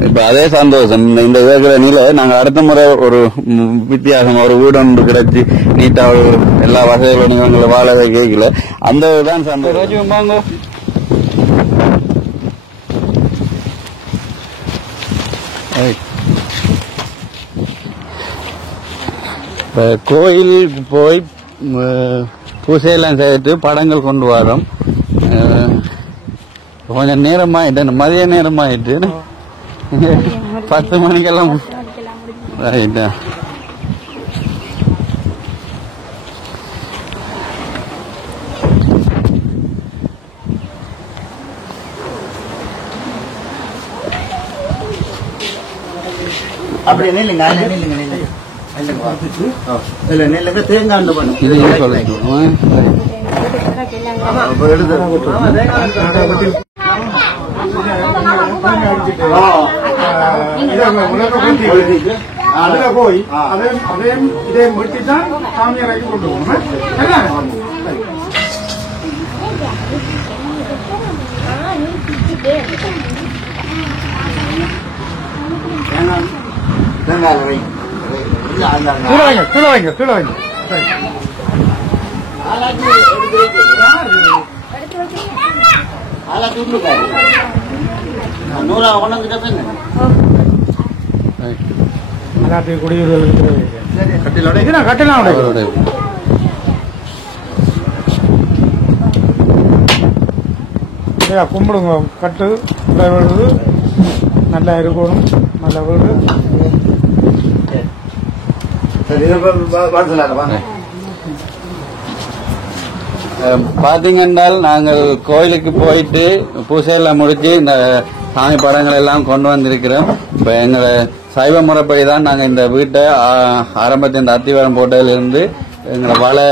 இப்ப அதே சந்தோஷம் இந்த இருக்கிற நிலை நாங்க அடுத்த முறை ஒரு வித்தியாசம் ஒரு வீடு ஒன்று கிடைச்சி நீட்டா எல்லா வசதிகளும் இவங்களை வாழ வைக்கல அந்த தான் சந்தோஷம். கோயிலுக்கு போய் பூசையெல்லாம் செய்து படங்கள் கொண்டு வரோம். கொஞ்சம் நேரமாயிட்டு மதிய நேரமாயிட்டு 10 மணிக்கெல்லாம் ரைட்டா. அப்படி நில்லுங்க தேங்காய் அதுல போய் அதையும் இதையும் வெட்டித்தான் சாமியாராக்கி கொண்டு போகணும். கீழே வைங்க கும்பிடுங்க. கட்டு விழுது நல்லா இருக்கணும். நல்ல வீடு பாத்தீங்கன்னால் நாங்கள் கோயிலுக்கு போயிட்டு பூசையெல்லாம் முடிச்சு இந்த சாமி படங்கள் எல்லாம் கொண்டு வந்திருக்கிறோம். இப்ப எங்களை சைவ முறைப்படி தான் நாங்க இந்த வீட்டை ஆரம்பத்தில் இந்த அத்திவாரம் போட்டதிலிருந்து எங்களை வலை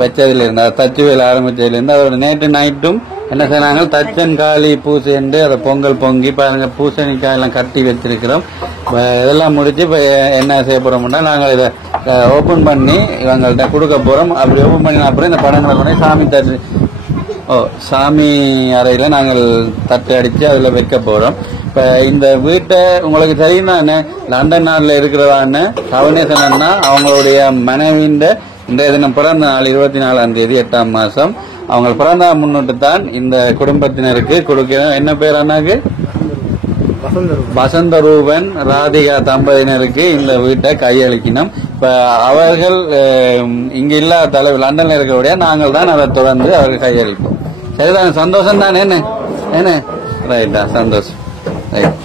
வச்சதுல இருந்து தச்சு வேலை ஆரம்பிச்சதுல இருந்து அதோட நேற்று நைட்டும் என்ன செய்யறாங்க தச்சன் காளி பூசைண்டு அதை பொங்கல் பொங்கி பாருங்க பூசணிக்காய் எல்லாம் கட்டி வச்சிருக்கிறோம். இதெல்லாம் முடிச்சு இப்ப என்ன செய்ய போறோம்னா நாங்கள் இதை ஓபன் பண்ணி இவங்கள்ட்ட கொடுக்க போறோம். அப்படி ஓபன் பண்ணின அப்புறம் இந்த படங்களை கொண்டு சாமி அறையில நாங்கள் தட்டு அடிச்சு அதுல வைக்க போறோம். இப்ப இந்த வீட்டை உங்களுக்கு தெரியும் தானே லண்டன் நாடுல இருக்கிறதான கவனேசன் அவங்களுடைய மனைவியின் இன்றைய தினம் பிறந்த நாள் 24ஆம் தேதி 8ஆம் மாசம். அவங்க பிறந்த முன்னிட்டு தான் இந்த குடும்பத்தினருக்கு கொடுக்கிறோம். என்ன பேர் அண்ணாக்கு? வசந்த ரூபன் ராதிகா தம்பதியினருக்கு இந்த வீட்டை கையளிக்கணும். இப்ப அவர்கள் இங்க இல்லாத தலைவர் லண்டன்ல இருக்கக்கூடிய நாங்கள் தான் அதை தொடர்ந்து அவர்கள் கையளிப்போம். சரிதான், சந்தோஷம் தானே? என்ன என்ன ரைட்டா, சந்தோஷம். ரைட்,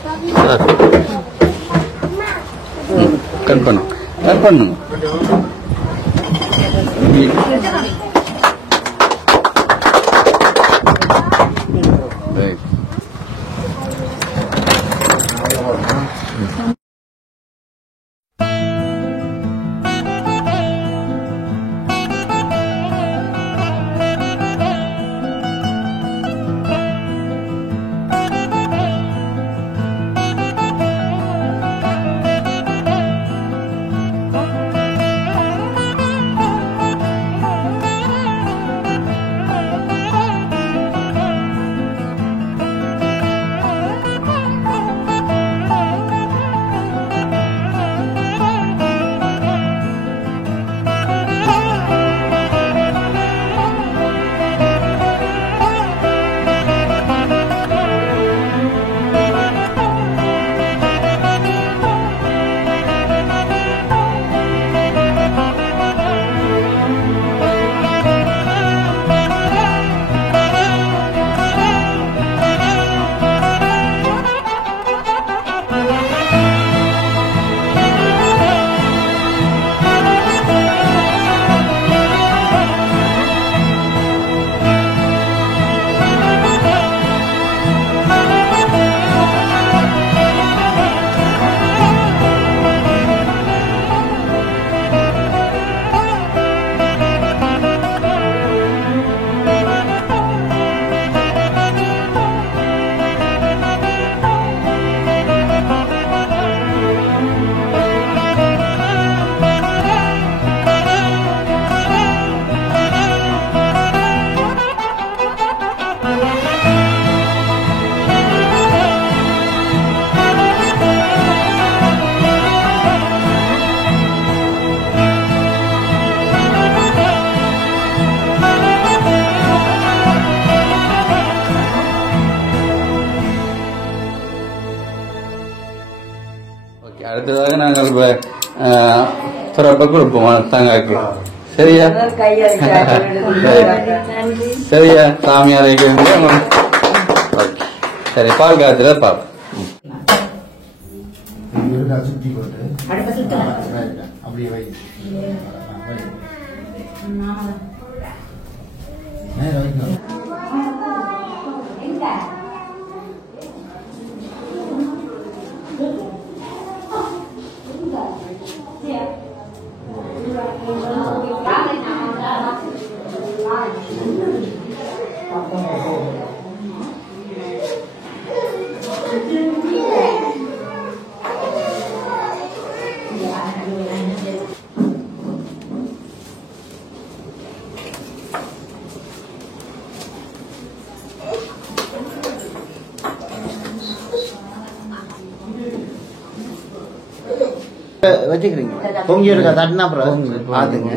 கட் பண்ணும் கட் பண்ணுங்க. ரைட். அடுத்ததாக நாங்கள் சிறப்பாக கொடுப்போம் தங்காக்கு. சரியா சரியா, சாமியாரைக்கு சரி, பால் காய்ச்சல பாப்போம். வச்சுக்கிறீங்க பொங்கி எடுக்க தட்டினா அப்புறம் ஆத்துங்க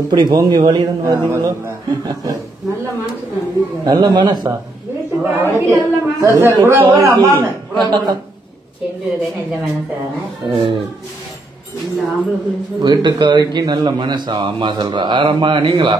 எப்படி பொங்கி வழிதான் பாத்தீங்களோ? நல்ல மனசா வீட்டுக்காரிக்கு நல்ல மனசா அம்மா சொல்ற. ஆரம்மா நீங்களா?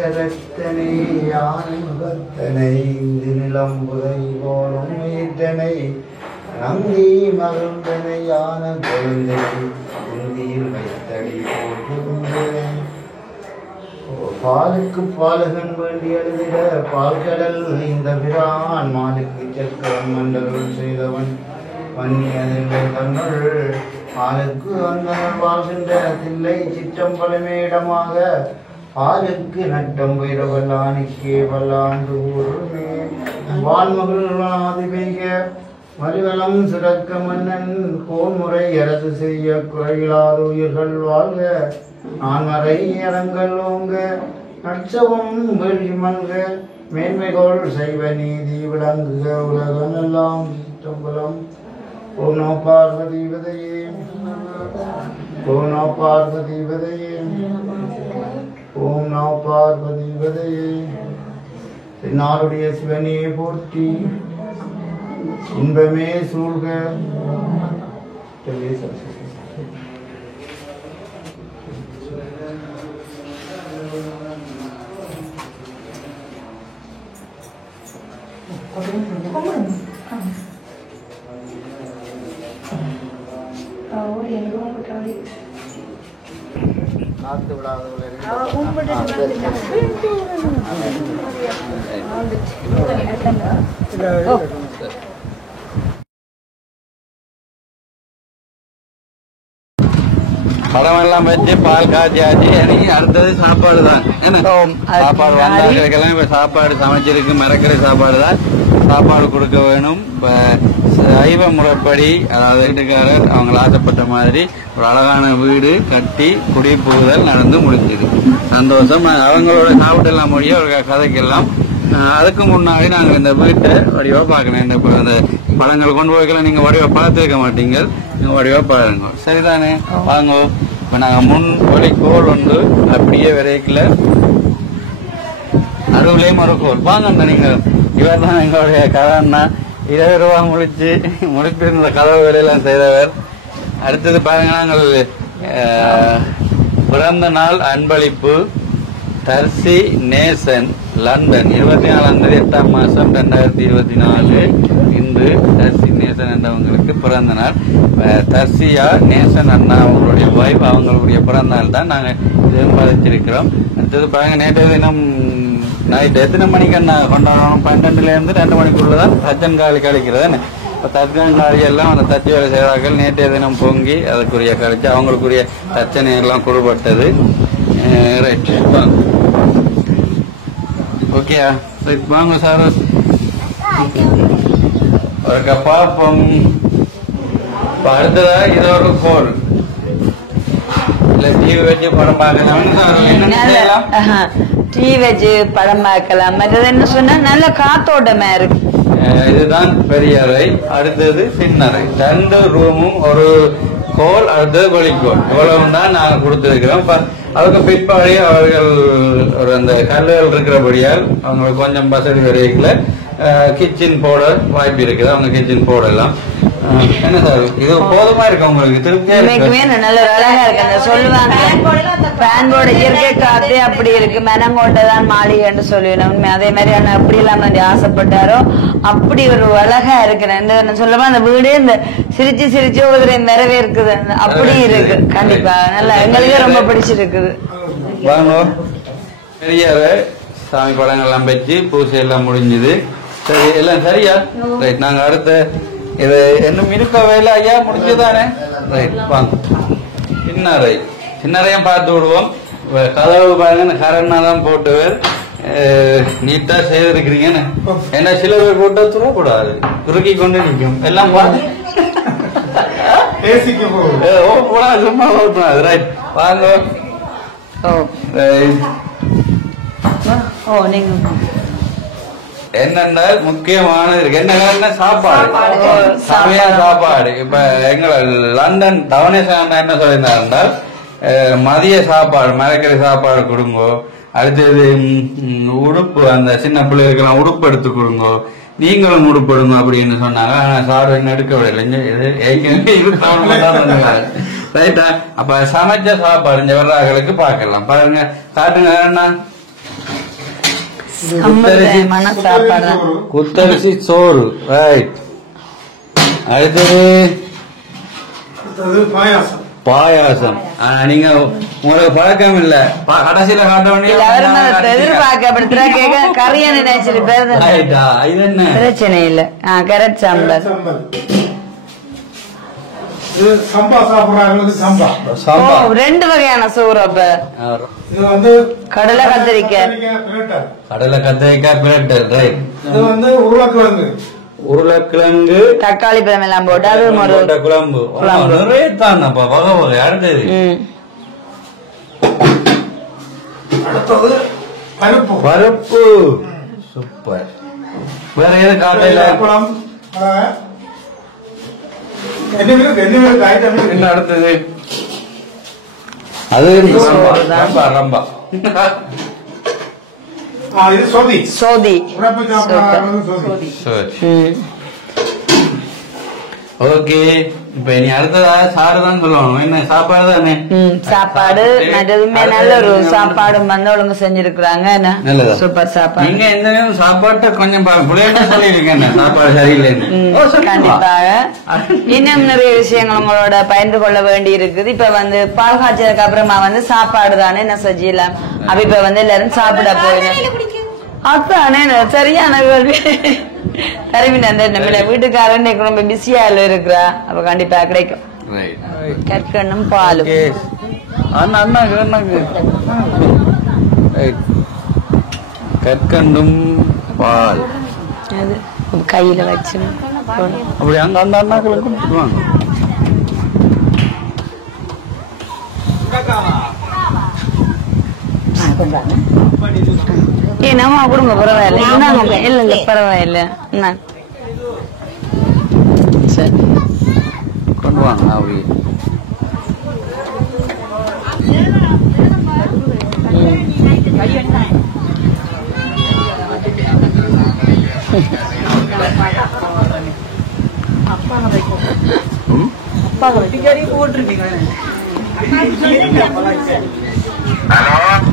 நிகரத்தனை யானை இது நிலம் புதை போலும் ஈட்டனை நந்தி மகிழ்ந்தனை யான குழந்தை இந்தியில் வைத்தடி போட்டு பாலுக்கு பாலகன் வேண்டி எழுதிட பால்கடல் இந்த பிரான் மாலுக்கு சக்கரம் மண்டலம் செய்தவன் வன்னியதில்லை தன்னுள் பாலுக்கு அந்த வாழ்கின்ற தில்லை சிற்றம்பலமேடமாக பாலுக்கு நட்டம் வைரவல்லானிக்கே வல்லாண்டு ஊருமே வான்மகள் பெய்க மறுவலம் சுரக்க மன்னன் கோன்முறை அரசு செய்ய குறையிலாத உயிர்கள் வாழ்க நான் வரை அரங்கள் ஓங்க நட்சவம் வெள்ளி மல்க மேன்மைகோள் செய்வ நீதி விளங்குக உலகமெல்லாம் சிற்றம்பலம் ஓம் நமோ பார்வதி பதையே ஓம் நமோ பார்வதி பதையே ஓம் நமோ பார்வதி பதையே நாளுடைய சிவனே போற்றி இன்பமே சூழ்க காத்து பழமெல்லாம் வச்சு பால் காய்ச்சாச்சு எனக்கு அடுத்தது சாப்பாடு தான் என்ன சாப்பாடு வந்தாக்களுக்கெல்லாம் இப்ப சாப்பாடு சமைச்சிருக்கு மரக்கறி சாப்பாடு தான் சாப்பாடு கொடுக்க வேணும். இப்ப சைவ முறைப்படி அதாவது வீட்டுக்காரர் அவங்க ஆசைப்பட்ட மாதிரி ஒரு அழகான வீடு கட்டி குடிபுகுதல் நடந்து முடிஞ்சது. சந்தோஷம். அவங்களோட சாப்பிட்டெல்லாம் முடிய ஒரு கதைக்கெல்லாம் அதுக்கு முன்னாடி நாங்க இந்த வீட்டை வடிவா பார்க்கணும். இந்த பழங்கள் கொண்டு போய்க்கலாம். நீங்க வடிவா பார்த்துருக்க மாட்டீங்க, நீங்க வடிவா பாருங்க. சரிதானே? வாங்க. இப்ப நாங்க முன் வழி கோல் உண்டு அப்படியே விரைக்கல அறுவலையும் ஒரு கோல் வாங்க. நீங்க இவர் தான் எங்களுடைய கதைன்னா 20 ரூபா முடிப்பிருந்த கதவு வேலையெல்லாம் செய்தவர். அடுத்தது பாருங்க, நாங்கள் பிறந்த நாள் அன்பளிப்பு தர்சி நேசன் லண்டன் 24/8/2024 இன்று தர்சி நேசன் என்றவங்களுக்கு பிறந்த நாள். தர்சியா நேசன் அண்ணா அவங்களுடைய வைஃப் அவங்களுடைய பிறந்த நாள் தான் நாங்கள் இதுவும் பதிச்சிருக்கிறோம். அடுத்தது பாருங்க, நேற்றைய தினம் நைட் எத்தனை மணிக்கு அண்ணா கொண்டாடணும்? 12லேருந்து 2 மணிக்குள்ளதான் தச்சன்காலி கழிக்கிறது. இப்போ தச்சன்காலி எல்லாம் அந்த தச்சு வேலை செய்கிறார்கள். நேற்றைய தினம் பொங்கி அதுக்குரிய கழிச்சு அவங்களுக்குரிய தச்சனை எல்லாம் கொடுபட்டது. ரைட் ஓகேயா? ரைட் வாங்க சார் ஒரு பார்ப்போம். அடுத்ததா இது ஒரு கோல் இல்ல டிவி வச்சு படம் பார்க்கலாம். டிவி வச்சு படம் பார்க்கலாம். மற்றது என்ன சொன்னா நல்ல காத்தோட்டமா இருக்கு. இதுதான் பெரிய அறை. அடுத்தது சின்ன அறை. 2 ரூமும் ஒரு கோல், அடுத்தது வெளிக்கோல். இவ்வளவு தான் நாங்கள் கொடுத்திருக்கிறோம். அதுக்கு பிற்பாடு அவர்கள் ஒரு அந்த கல்லுகள் இருக்கிறபடியால் அவங்களுக்கு கொஞ்சம் வசதி வரைக்கல கிச்சன் போட வாய்ப்பு இருக்குது. அவங்க கிச்சன் போடலாம். என்ன சார் இது போதுமா இருக்கு உங்களுக்கு? திருப்தியா நல்ல அழகா இருக்கு. சொல்லுவாங்க ஃபேன் போர்டு இயற்கை காத்து அப்படி இருக்கு, மெனங்கோட்டதான் மாளிகைன்னு சொல்லிடணும். அதே மாதிரி அப்படி இல்லாம ஆசைப்பட்டாரோ அப்படி ஒரு அழகா இருக்கு. சொல்லுவா அந்த வீடு இந்த சிரிச்சு சிரிச்சு ஒரு நிறைவே இருக்குது. அப்படி இருக்கு. கண்டிப்பா நல்லா எங்களுக்கே ரொம்ப பிடிச்சிருக்குது. வாங்க. பெரிய சாமி படங்கள்லாம் வச்சு பூசை எல்லாம் முடிஞ்சுது. சரி எல்லாம் சரியா? ரைட். நாங்க அடுத்த இது இன்னும் இருக்க வேலை ஐயா முடிஞ்சதானே? ரைட் வாங்க. சின்னறை சின்னறையும் பார்த்து விடுவோம். கதவு பாருங்க கரண்ணா தான் போட்டுவர். நீட்டா செய்திருக்கிறீங்கன்னு. ஏன்னா சில பேர் போட்டா துறக்கூடாது, துருக்கி கொண்டு நிற்கும். எல்லாம் பார்த்து சும்மா ஓட்டுனாது. ரைட் வாங்க. என்னென்றால் முக்கியமானது இருக்கு. என்ன சாப்பாடு, சமைய சாப்பாடு. இப்ப எங்களை லண்டன் தவணேசன் என்ன சொல்லியிருந்தார், மதிய சாப்பாடு மரக்கறி சாப்பாடு கொடுங்கோ. அடுத்தது உடுப்பு, அந்த சின்ன பிள்ளைகளுக்கெல்லாம் உடுப்பு எடுத்து கொடுங்கோ, நீங்களும் உடுப்பு எடுங்க அப்படின்னு சொன்னாங்க. ஆனா சார் என்ன எடுக்க விடலை. ரைட்டா? அப்ப சமைச்ச சாப்பாடு இந்த வர்றாங்களுக்கு பார்க்கலாம். பாருங்க, காட்டுங்க. சம்பந்தமான சாப்பாடு தான். குத்தரிசி சோறு ரைட். அடுத்தது பாயாசம். பாயாசம். நீங்க உங்களுக்கு பழக்கம் இல்ல, கடைசியில காட்ட எல்லாரும் எதிர்பார்க்கப்படுத்துறா கேட்க கறியான நினைச்சிட்டு பேர் இது என்ன பிரச்சனை இல்ல. கேரட் சாம்பார். இது சம்பா சாப்பிடுறாங்களுக்கு சம்பா. சாம்பா. 2 வகையான சோறு. அப்ப இது வந்து கடலை கத்திரிக்காய், கடலை கத்திரிக்காய் பிரட்டல் ரைட். இது வந்து உருளைக்கிழங்கு, உருளைக்கிழங்கு, தக்காளி பழம் எல்லாம் போட்டு அது ஒரு குழம்பு. நிறைய தான் வகை வகை. அடுத்தது அடுத்தது பருப்பு. பருப்பு சூப்பர். வேற எது காலையில குழம்பு என்ன அடுத்தது? அது ரம்பா ரம்பா. இது சோதி. சோதி. ஓகே. இப்ப நீ அடுத்ததா சாருதான் சொல்லணும். என்ன சாப்பாடு தானே? சாப்பாடு மற்றதுமே நல்ல ஒரு சாப்பாடு வந்து ஒழுங்கு செஞ்சிருக்கிறாங்க. நல்லதா? சூப்பர் சாப்பாடு. நீங்க எந்த நேரம் சாப்பாட்டை கொஞ்சம் சொல்லிருக்கேன் சாப்பாடு சரியில்லைன்னு. கண்டிப்பாக இன்னும் நிறைய விஷயங்கள் உங்களோட பகிர்ந்து கொள்ள வேண்டி இருக்குது. இப்ப வந்து பால் காய்ச்சதுக்கு அப்புறமா வந்து சாப்பாடு தானே என்ன செஞ்சிடலாம். அப்ப இப்ப வந்து எல்லாரும் சாப்பிட போயிடும். அதானே சரியான கேள்வி. தருவின வீட்டுக்காரன் ரொம்ப பிஸியா இருக்கிறா. அப்ப கண்டிப்பா கிடைக்கும். கற்கண்ணும் பாலும். கற்கண்டும் பால் கையில வச்சு அப்படி அங்க அந்த அண்ணாக்களுக்கு நம்ம கொடுங்க பரவாயில்ல. இல்ல இல்ல பரவாயில்ல. சரி கொண்டு வாங்க. அப்படி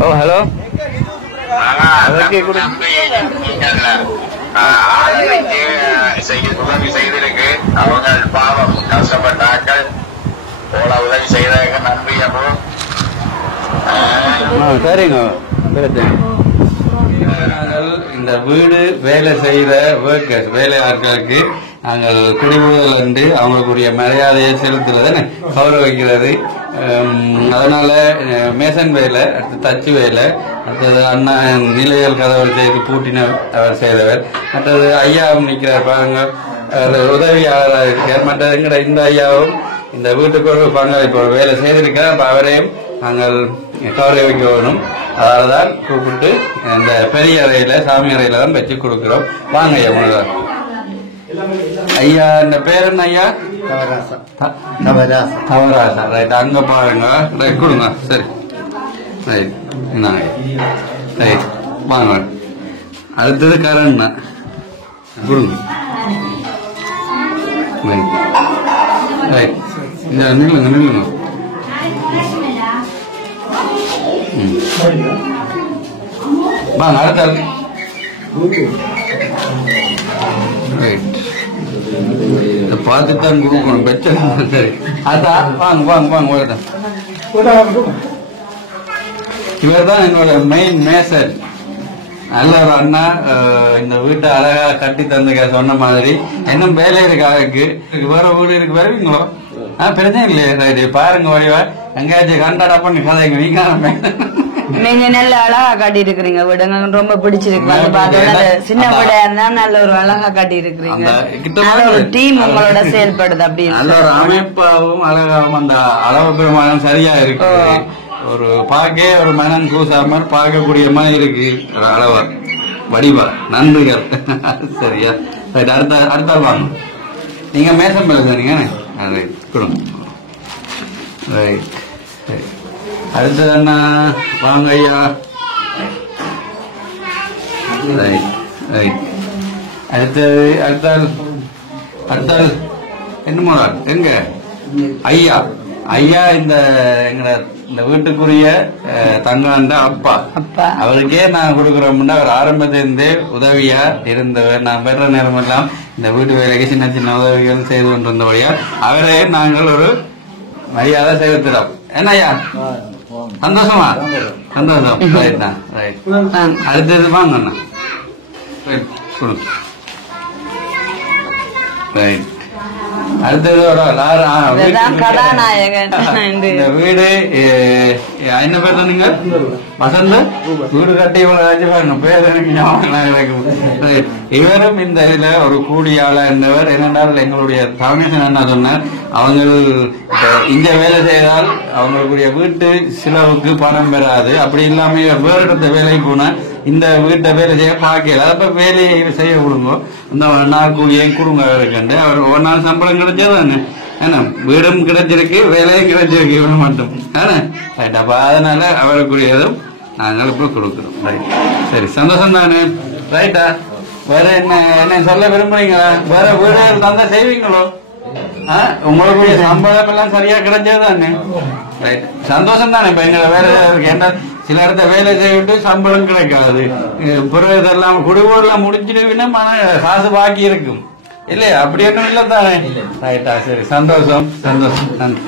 ஓ ஹலோ. செய்திருக்கு அவங்க பாவம் கஷ்டப்பட்டாக்கள் உதவி செய்தாங்க. நன்றி. அப்போ சரிங்க. நாங்கள் இந்த வீடு வேலை செய்யற ஒர்க்கர்ஸ் வேலை ஆட்களுக்கு நாங்கள் குடிமுதல் என்று அவங்களுக்குரிய மரியாதையை செலுத்துறது கௌரவிக்கிறது. அதனால மேசன் வேலை, அடுத்து தச்சு வேலை, அடுத்தது அண்ணா நிலையல் கதவுகள் செய்து பூட்டின அவர் செய்தவர், மற்றது ஐயாவும் நிற்கிறார் பாருங்க உதவியாளராக இருக்கிறார். மற்ற எங்கட இந்த ஐயாவும் இந்த வீட்டுக்கு ஒரு பங்களிப்பு ஒரு வேலை செய்திருக்கிறார். அப்ப அவரையும் நாங்கள் கௌரவிக்க வேணும். அதனாலதான் கூப்பிட்டு இந்த பெரிய அறையில சாமி அறையில தான் வச்சு கொடுக்கிறோம். வாங்க ஐயா முன்னாள் ஐயா. இந்த பேர் என்ன ஐயா? தவராசா. ரைட். அங்க பாருங்க. ரைட் கொடுங்க. சரி ரைட். என்னங்க ரைட். வாங்க. அடுத்தது கரண் கொடுங்க. ரைட். நில்லுங்க நில்லுங்க. வாங்க அடுத்த பார்த்துதான் கொடுக்கணும். பெச்சல் சரி. அதான் வாங்க வாங்க வாங்க. இவர் தான் என்னோட மெயின் மேசர். நல்ல ஒரு அண்ணா. இந்த வீட்டை அழகா கட்டி தந்துக்க சொன்ன மாதிரி இன்னும் வேலை இருக்கு. வேற வீடு இருக்கு வருவீங்களோ? பிரச்சனை இல்லையே. ரைட். பாருங்க வடிவா எங்கேயாச்சும் கண்டாடா பண்ணி கதைங்க. நீங்க நல்ல அழகா காட்டி இருக்கிறீங்க. வீடுங்க ரொம்ப பிடிச்சிருக்கு. சின்ன வீடா இருந்தா நல்ல ஒரு அழகா காட்டி இருக்கிறீங்க. ஒரு டீம் உங்களோட செயல்படுது. அப்படின்னு நல்ல ஒரு அமைப்பாகவும் அழகாகவும் அந்த அளவு பெருமானம் சரியா இருக்கு. ஒரு பார்க்கே ஒரு மனம் கூசாமல் பார்க்கக்கூடிய மாதிரி இருக்கு. அளவா வடிவா நன்றிகள். சரியா ரைட். அடுத்த வாங்க. நீங்க மேசம் பேசுறீங்க. கொடுங்க. ரைட். அடுத்தது என்ன? வாங்க ஐயா. Right right. அடுத்தது அடுத்தால் அடுத்தால் என்ன எங்க ஐயா? ஐயா இந்த வீட்டுக்குரிய தங்காண்ட அப்பா அவருக்கே நான் கொடுக்குறோம்னா அவர் ஆரம்பத்திலிருந்தே உதவியா இருந்தவர். நான் பெற நேரம் எல்லாம் இந்த வீட்டு வேலைக்கு சின்ன சின்ன உதவிகள் செய்து கொண்டிருந்தபடியா அவரே நாங்கள் ஒரு மரியாதை செலுத்துறோம். என்ன ஐயா சந்தோஷமா? சந்தோஷம். ரைட் தான் ரைட். அடுத்தது வாங்க ரைட். அடுத்தது இந்த வீடு என்ன பேர் சொன்னீங்க? வசந்த வீடு கட்டி இவரும் இந்த இதுல ஒரு கூடியாள என்றவர். என்னென்றால் எங்களுடைய தமிழ் என்ன சொன்னார், அவங்க இந்த வேலை செய்தால் அவங்களுடைய வீட்டு செலவுக்கு பணம் பெறாது. அப்படி இல்லாம வேறு இடத்த வேலைக்கு போனா இந்த வீட்டை வேலை செய்ய பார்க்கல. அப்ப வேலையை செய்ய கொடுங்க, இந்த நாள் கூலியை கொடுங்க அவருக்குண்டு. அவர் ஒரு நாள் சம்பளம் கிடைச்சதானே, ஏன்னா வீடும் கிடைச்சிருக்கு வேலையும் கிடைச்சிருக்கு இவன் மட்டும் தானே. ரைட். அப்ப அதனால அவருக்குரியதும் நாங்கள் இப்ப கொடுக்குறோம். ரைட். சரி, சந்தோஷம் தானே. ரைட்டா? வேற என்ன சொல்ல விரும்புறீங்களா? வேற வீடு தந்தா செய்வீங்களோ? உங்களுக்கு சம்பளம் எல்லாம் சரியா கிடைச்சதுதானே. ரைட். சந்தோஷம் தானே. இப்ப எங்களை வேலை கேட்டா சில இடத்த வேலை செய்யிட்டு சம்பளம் கிடைக்காது. பிறகு இதெல்லாம் குடும்பம் முடிஞ்சிடுவினா காசு பாக்கி இருக்கும் இல்லையா? அப்படி ஒன்றும் இல்லை தானே. ரைட்டா? சரி, சந்தோஷம் சந்தோஷம். நன்றி.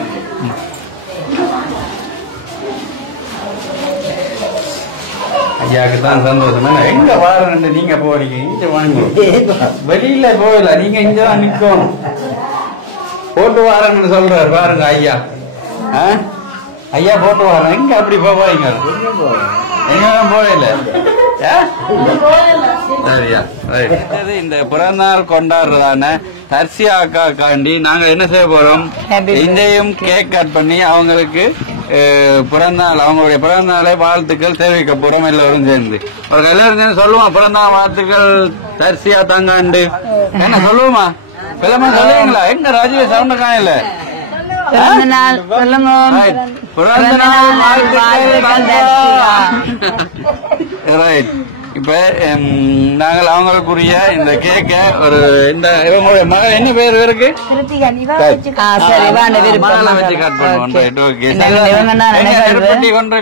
ஐயாக்கு தான் சந்தோஷம். எங்க வாரண்டு நீங்க போறீங்க, இங்க வாங்க. வெளியில போகல, நீங்க இங்கதான் நிக்கணும். போட்டு வாரன்னு சொல்றாரு பாருங்க ஐயா. ஐயா போட்டு வாரம் எங்க அப்படி போவாங்க? எங்க போகல. சரியா? இந்த பிறந்தநாள் கொண்டாடுறதான தர்சியா அக்காக்காண்டி நாங்க என்ன செய்ய போறோம், இங்கேயும் கேக் கட் பண்ணி அவங்களுக்கு பிறந்தநாள் அவங்களுடைய பிறந்தநாளை வாழ்த்துக்கள் தெரிவிக்க போறோம். எல்லாரும் சேர்ந்து ஒரு எல்லாரும் சொல்லுவோம் பிறந்தநாள் வாழ்த்துக்கள் தர்சியா தங்காண்டு என்ன சொல்லுவோமா? பிள்ளைமா சொல்லுவீங்களா? எங்க ராஜீவ சவுண்ட காணல. ரைட். இப்ப நாங்கள் அவங்களுக்குரிய இந்த கேக்க ஒரு இந்த இவங்களுடைய மகள் என்ன பேர் இருக்கு வச்சு கட் பண்ணுவோம். ரைட். ஓகே. கொண்டு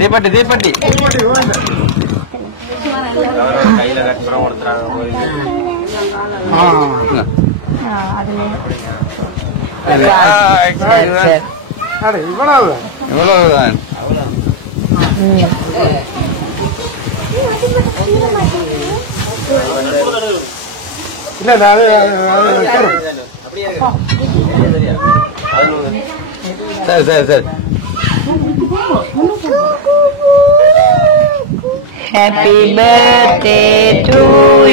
தீப்பட்டி தீப்பட்டி கையில கட்டுறோம். இவ்வளவுதான். சரி சரி சரி. Happy birthday to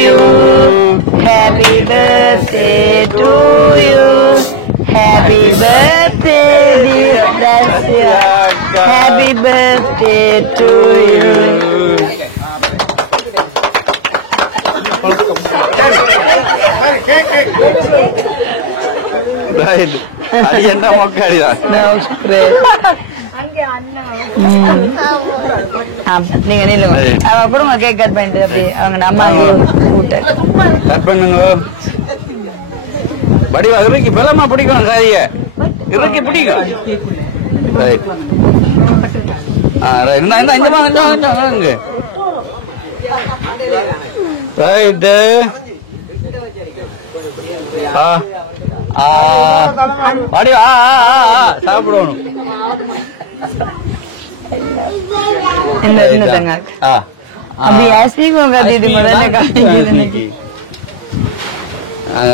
you. Happy birthday to you. Happy birthday dear Dasya. Happy birthday to you. Right. Adi enda mokkadida. No, great. நீங்க நில்லுங்க. அவ கொடுங்க கேக் கட் பண்ணிட்டு அப்படியே அவங்க அம்மாவுக்கு கூட்ட கட் பண்ணுங்க. வடிவா இருக்கு பலமா பிடிக்கும் சாரிய இருக்கு பிடிக்கும். ரைட். ரைட். இந்த வாங்க. ரைட். வடிவா சாப்பிடணும்.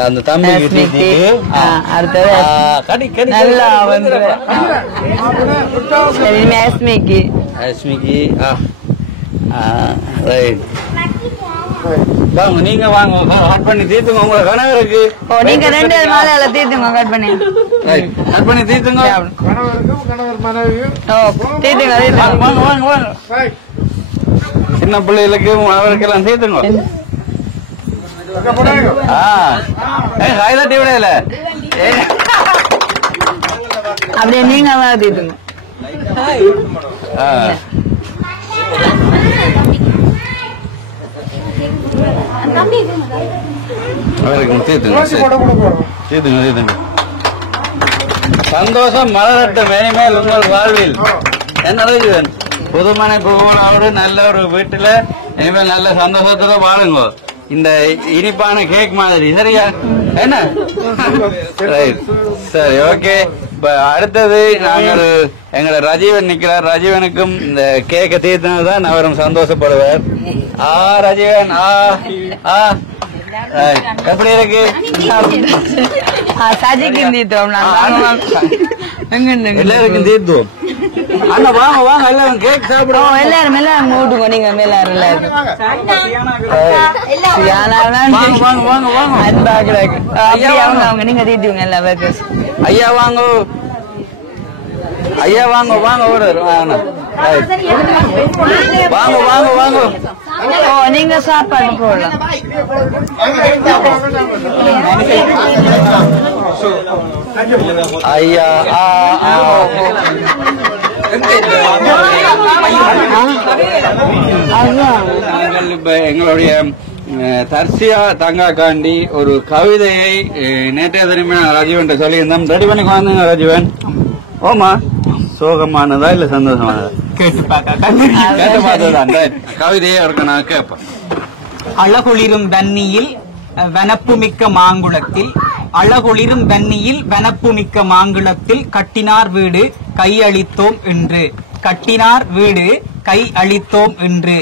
அந்த தம்பி வாங்க நீங்க வாங்க கட் பண்ணி தீர்த்துங்க. உங்களை கணவருக்கு நீங்க 2 நாளால தீர்த்துங்க. கட் பண்ணி கட் பண்ணி தீர்த்துங்க. வாங்க வாங்க வாங்க. சின்ன பிள்ளைகளுக்கு அவருக்கெல்லாம் தீர்த்துங்க. கையில டிவிடல அப்படியே நீங்க தீர்த்துங்க. அவருக்கு தீர்த்துங்க தீர்த்துங்க தீர்த்துங்க. சந்தோஷம் மலரட்டும் மேல் உங்கள் வாழ்வில். என்ன ரஜீவன், புதுமனை புகழோடு நல்ல ஒரு வீட்டுல இனிமேல் நல்ல சந்தோஷத்தோட வாழுங்க. இந்த இனிப்பான கேக் மாதிரி சரியா? என்ன சரி, ஓகே. இப்ப அடுத்தது நாங்கள் எங்களை ரஜீவன் நிக்கிறார். ரஜீவனுக்கும் இந்த கேக்க தீர்த்ததான் அவரும் சந்தோஷப்படுவார். ரஜீவன் எப்படி இருக்கு? எல்லாருக்கும் தீர்த்தோம். அண்ணா வாங்க வாங்க, எல்லாரும் கேக் சாப்பிடுவோம். எல்லாரும் எல்லாரும் மூட்டுங்க, நீங்க எல்லாரும் வாங்க வாங்க வாங்க. அவங்க நீங்க தீட்டுவீங்க எல்லா பேக்கர்ஸ். ஐயா வாங்க, ஐயா வாங்க வாங்க, ஓடுற வாங்க வாங்க வாங்க. நீங்க சாப்பாடு போடலாம். ஐயா எங்களுடைய தர்சியா தங்காக்காண்டி ஒரு கவிதையை நேற்றைய தினமே ரஜீவன் சொல்லியிருந்தோம். ரெடி பண்ணி வாங்க ரஜீவன். ஓமா, சோகமானதா இல்ல சந்தோஷமானதா? கேட்டு பார்த்ததான் கவிதையே அவருக்கு நான் கேட்பேன். அழகொளிரும் தண்ணியில் வனப்புமிக்க மாங்குளத்தில், அழகொளிரும் தண்ணியில் வனப்புமிக்க மாங்குளத்தில் கட்டினார் வீடு கையளித்தோம் என்று, கட்டினார் வீடு கை அளித்தோம் என்று.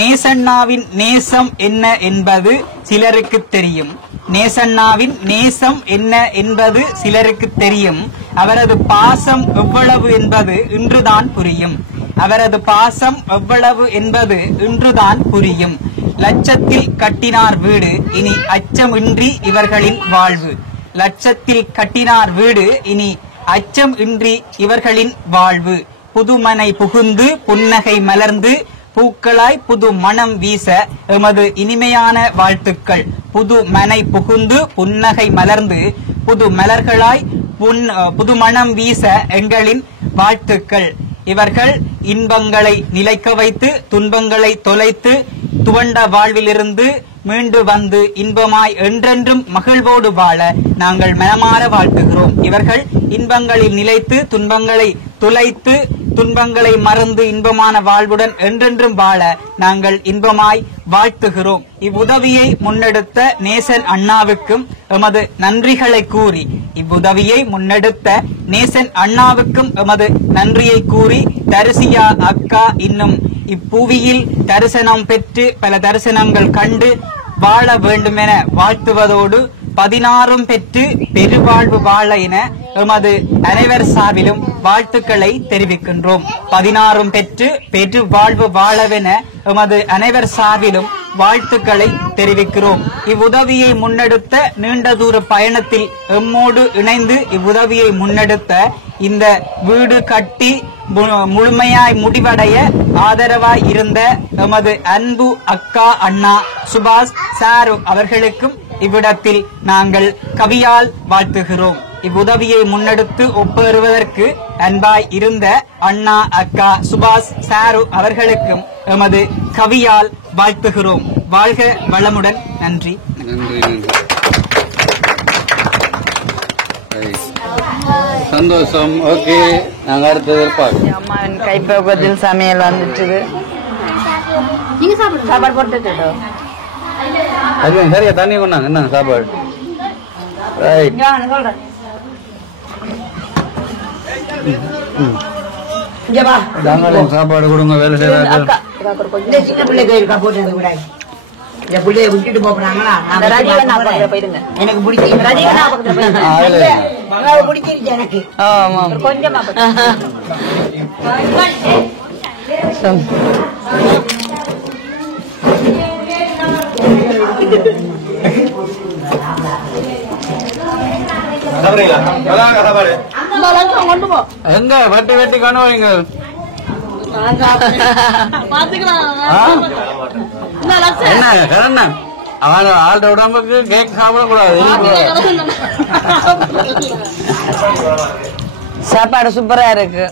நேசண்ணாவின் நேசம் என்ன என்பது சிலருக்கு தெரியும், நேசண்ணாவின் நேசம் என்ன என்பது சிலருக்கு தெரியும். அவரது பாசம் எவ்வளவு என்பது இன்றுதான் புரியும், அவரது பாசம் எவ்வளவு என்பது இன்றுதான் புரியும். லட்சத்தில் கட்டினார் வீடு இனி அச்சமின்றி இவர்களின் வாழ்வு, லட்சத்தில் கட்டினார் வீடு இனி அச்சம் இன்றி இவர்களின் வாழ்வு. புதுமனை புகுந்து புன்னகை மலர்ந்து பூக்களாய் புது மனம் வீச எமது இனிமையான வாழ்த்துக்கள். புது மனை புகுந்து புன்னகை மலர்ந்து புது மலர்களாய் புது மனம் வீச எங்களின் வாழ்த்துக்கள். இவர்கள் இன்பங்களை நிலைக்க வைத்து துன்பங்களை தொலைத்து துவண்ட வாழ்விலிருந்து மீண்டு வந்து இன்பமாய் என்றென்றும் மகிழ்வோடு வாழ நாங்கள் மனமாற வாழ்த்துகிறோம். இவர்கள் இன்பங்களில் நிலைத்து துன்பங்களை துளைத்து துன்பங்களை மறந்து இன்பமான வாழ்வுடன் என்றென்றும் வாழ நாங்கள் இன்பமாய் வாழ்த்துகிறோம். இவ்வுதவியை முன்னெடுத்த நேசன் அண்ணாவுக்கும் எமது நன்றிகளை கூறி, இவ்வுதவியை முன்னெடுத்த நேசன் அண்ணாவுக்கும் எமது நன்றியை கூறி, தரிசியா அக்கா இன்னும் இப்புவியில் தரிசனம் பெற்று பல தரிசனங்கள் கண்டு வாழ வேண்டுமென வாழ்த்துவதோடு 16 பெற்று பெருவாழ்வு வாழ என எமது அனைவர் சார்பிலும் வாழ்த்துக்களை தெரிவிக்கின்றோம். 16 பெற்று பெருவாழ்வு வாழவென எமது அனைவர் சார்பிலும் வாழ்த்துக்களை தெரிவிக்கிறோம். இவ்வுதவியை முன்னெடுத்த நீண்ட தூர பயணத்தில் எம்மோடு இணைந்து இவ்வுதவியை முன்னெடுத்த இந்த வீடு கட்டி முழுமையாய் முடிவடைய ஆதரவாய் இருந்த எமது அன்பு அக்கா அண்ணா சுபாஷ் சாரு அவர்களுக்கும் இவ்விடத்தில் நாங்கள் கவியால் வாழ்த்துகிறோம். இவ்வுதவியை முன்னெடுத்து ஒப்பேறுவதற்கு அன்பாய் இருந்த அண்ணா அக்கா சுபாஷ் சாரு அவர்களுக்கும் எமது கவியால் வாழ்த்துகிறோம். வாழ்க வளமுடன். நன்றி. சந்தோஷம். ஓகே, நாங்க அடுத்தது அம்மாவின் கைப்பக்குவத்தில் சமையல் வந்துட்டு சாப்பாடு போட்டு சரியா தண்ணி கொண்டாங்க. என்ன சாப்பாடு? சாப்பாடு கொடுங்க. வேலை செய்யறாங்க. விட்டுட்டு போறாங்களா? எனக்கு பிடிச்சிருச்சு. எனக்கு கொஞ்சமா எங்க வெட்டி வெட்டி கொண்டு வரீங்க? என்ன அவன் ஆள்ட உடம்புக்கு கேக் சாப்பிடக்கூடாது. சாப்பாடு சூப்பரா இருக்கு,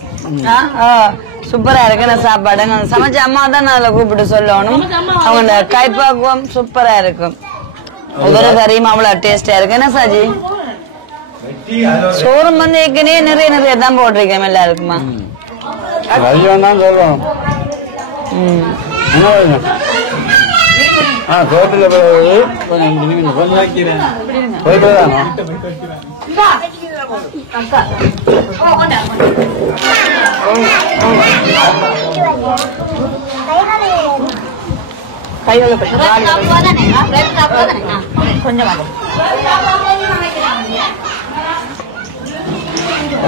சூப்பரா இருக்கு. சாப்பாடு நான் சமைச்ச அம்மா தான் நான் அதுல கூப்பிட்டு சொல்லணும். அவங்க கைப்பக்குவம் சூப்பரா இருக்கும். ஒவ்வொரு கறியும் அவ்வளவு டேஸ்டா இருக்கு. என்ன சாஜி? சோறும் வந்து ஏற்கனவே நிறைய தான் போட்டிருக்கேன் எல்லாருக்குமா. தான் சொல்லுவோம். சோத்துல கொஞ்சம் போயிட்டு தானோ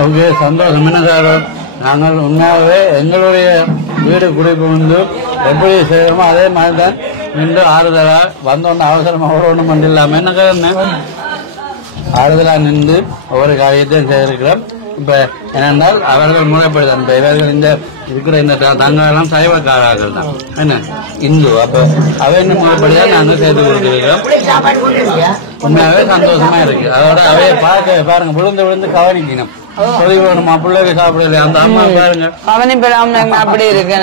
ஓகே, சந்தோஷம். என்ன சார், நாங்கள் உண்மையாகவே எங்களுடைய வீடு குடிப்பு வந்து எப்படி செய்யறோமோ அதே மாதிரி தான் நின்று ஆறுதலா வந்தோன்னு அவசரமா ஒன்றும் பண்ண இல்லாம என்ன ஆறுதலா நின்று ஒவ்வொரு காரியத்தையும் செய்திருக்கிறோம். இப்ப என்னென்றால் அவர்கள் முறைப்படுதான். இப்ப இவர்கள் இந்த இருக்கிற இந்த தங்கெல்லாம் சைவக்காரர்கள் தான், என்ன இந்து. அப்ப அவைன்னு முறைப்படிதான் நாங்கள் செய்து கொடுத்துருக்கிறோம். உண்மையாவே சந்தோஷமா இருக்கு. அதோட அவைய பார்க்க பாருங்க, விழுந்து கவனிக்கணும். சொல்லிவிடணுமா பிள்ளைங்க சாப்பிடல, அந்த அம்மா பாருங்க அப்படி இருக்கு.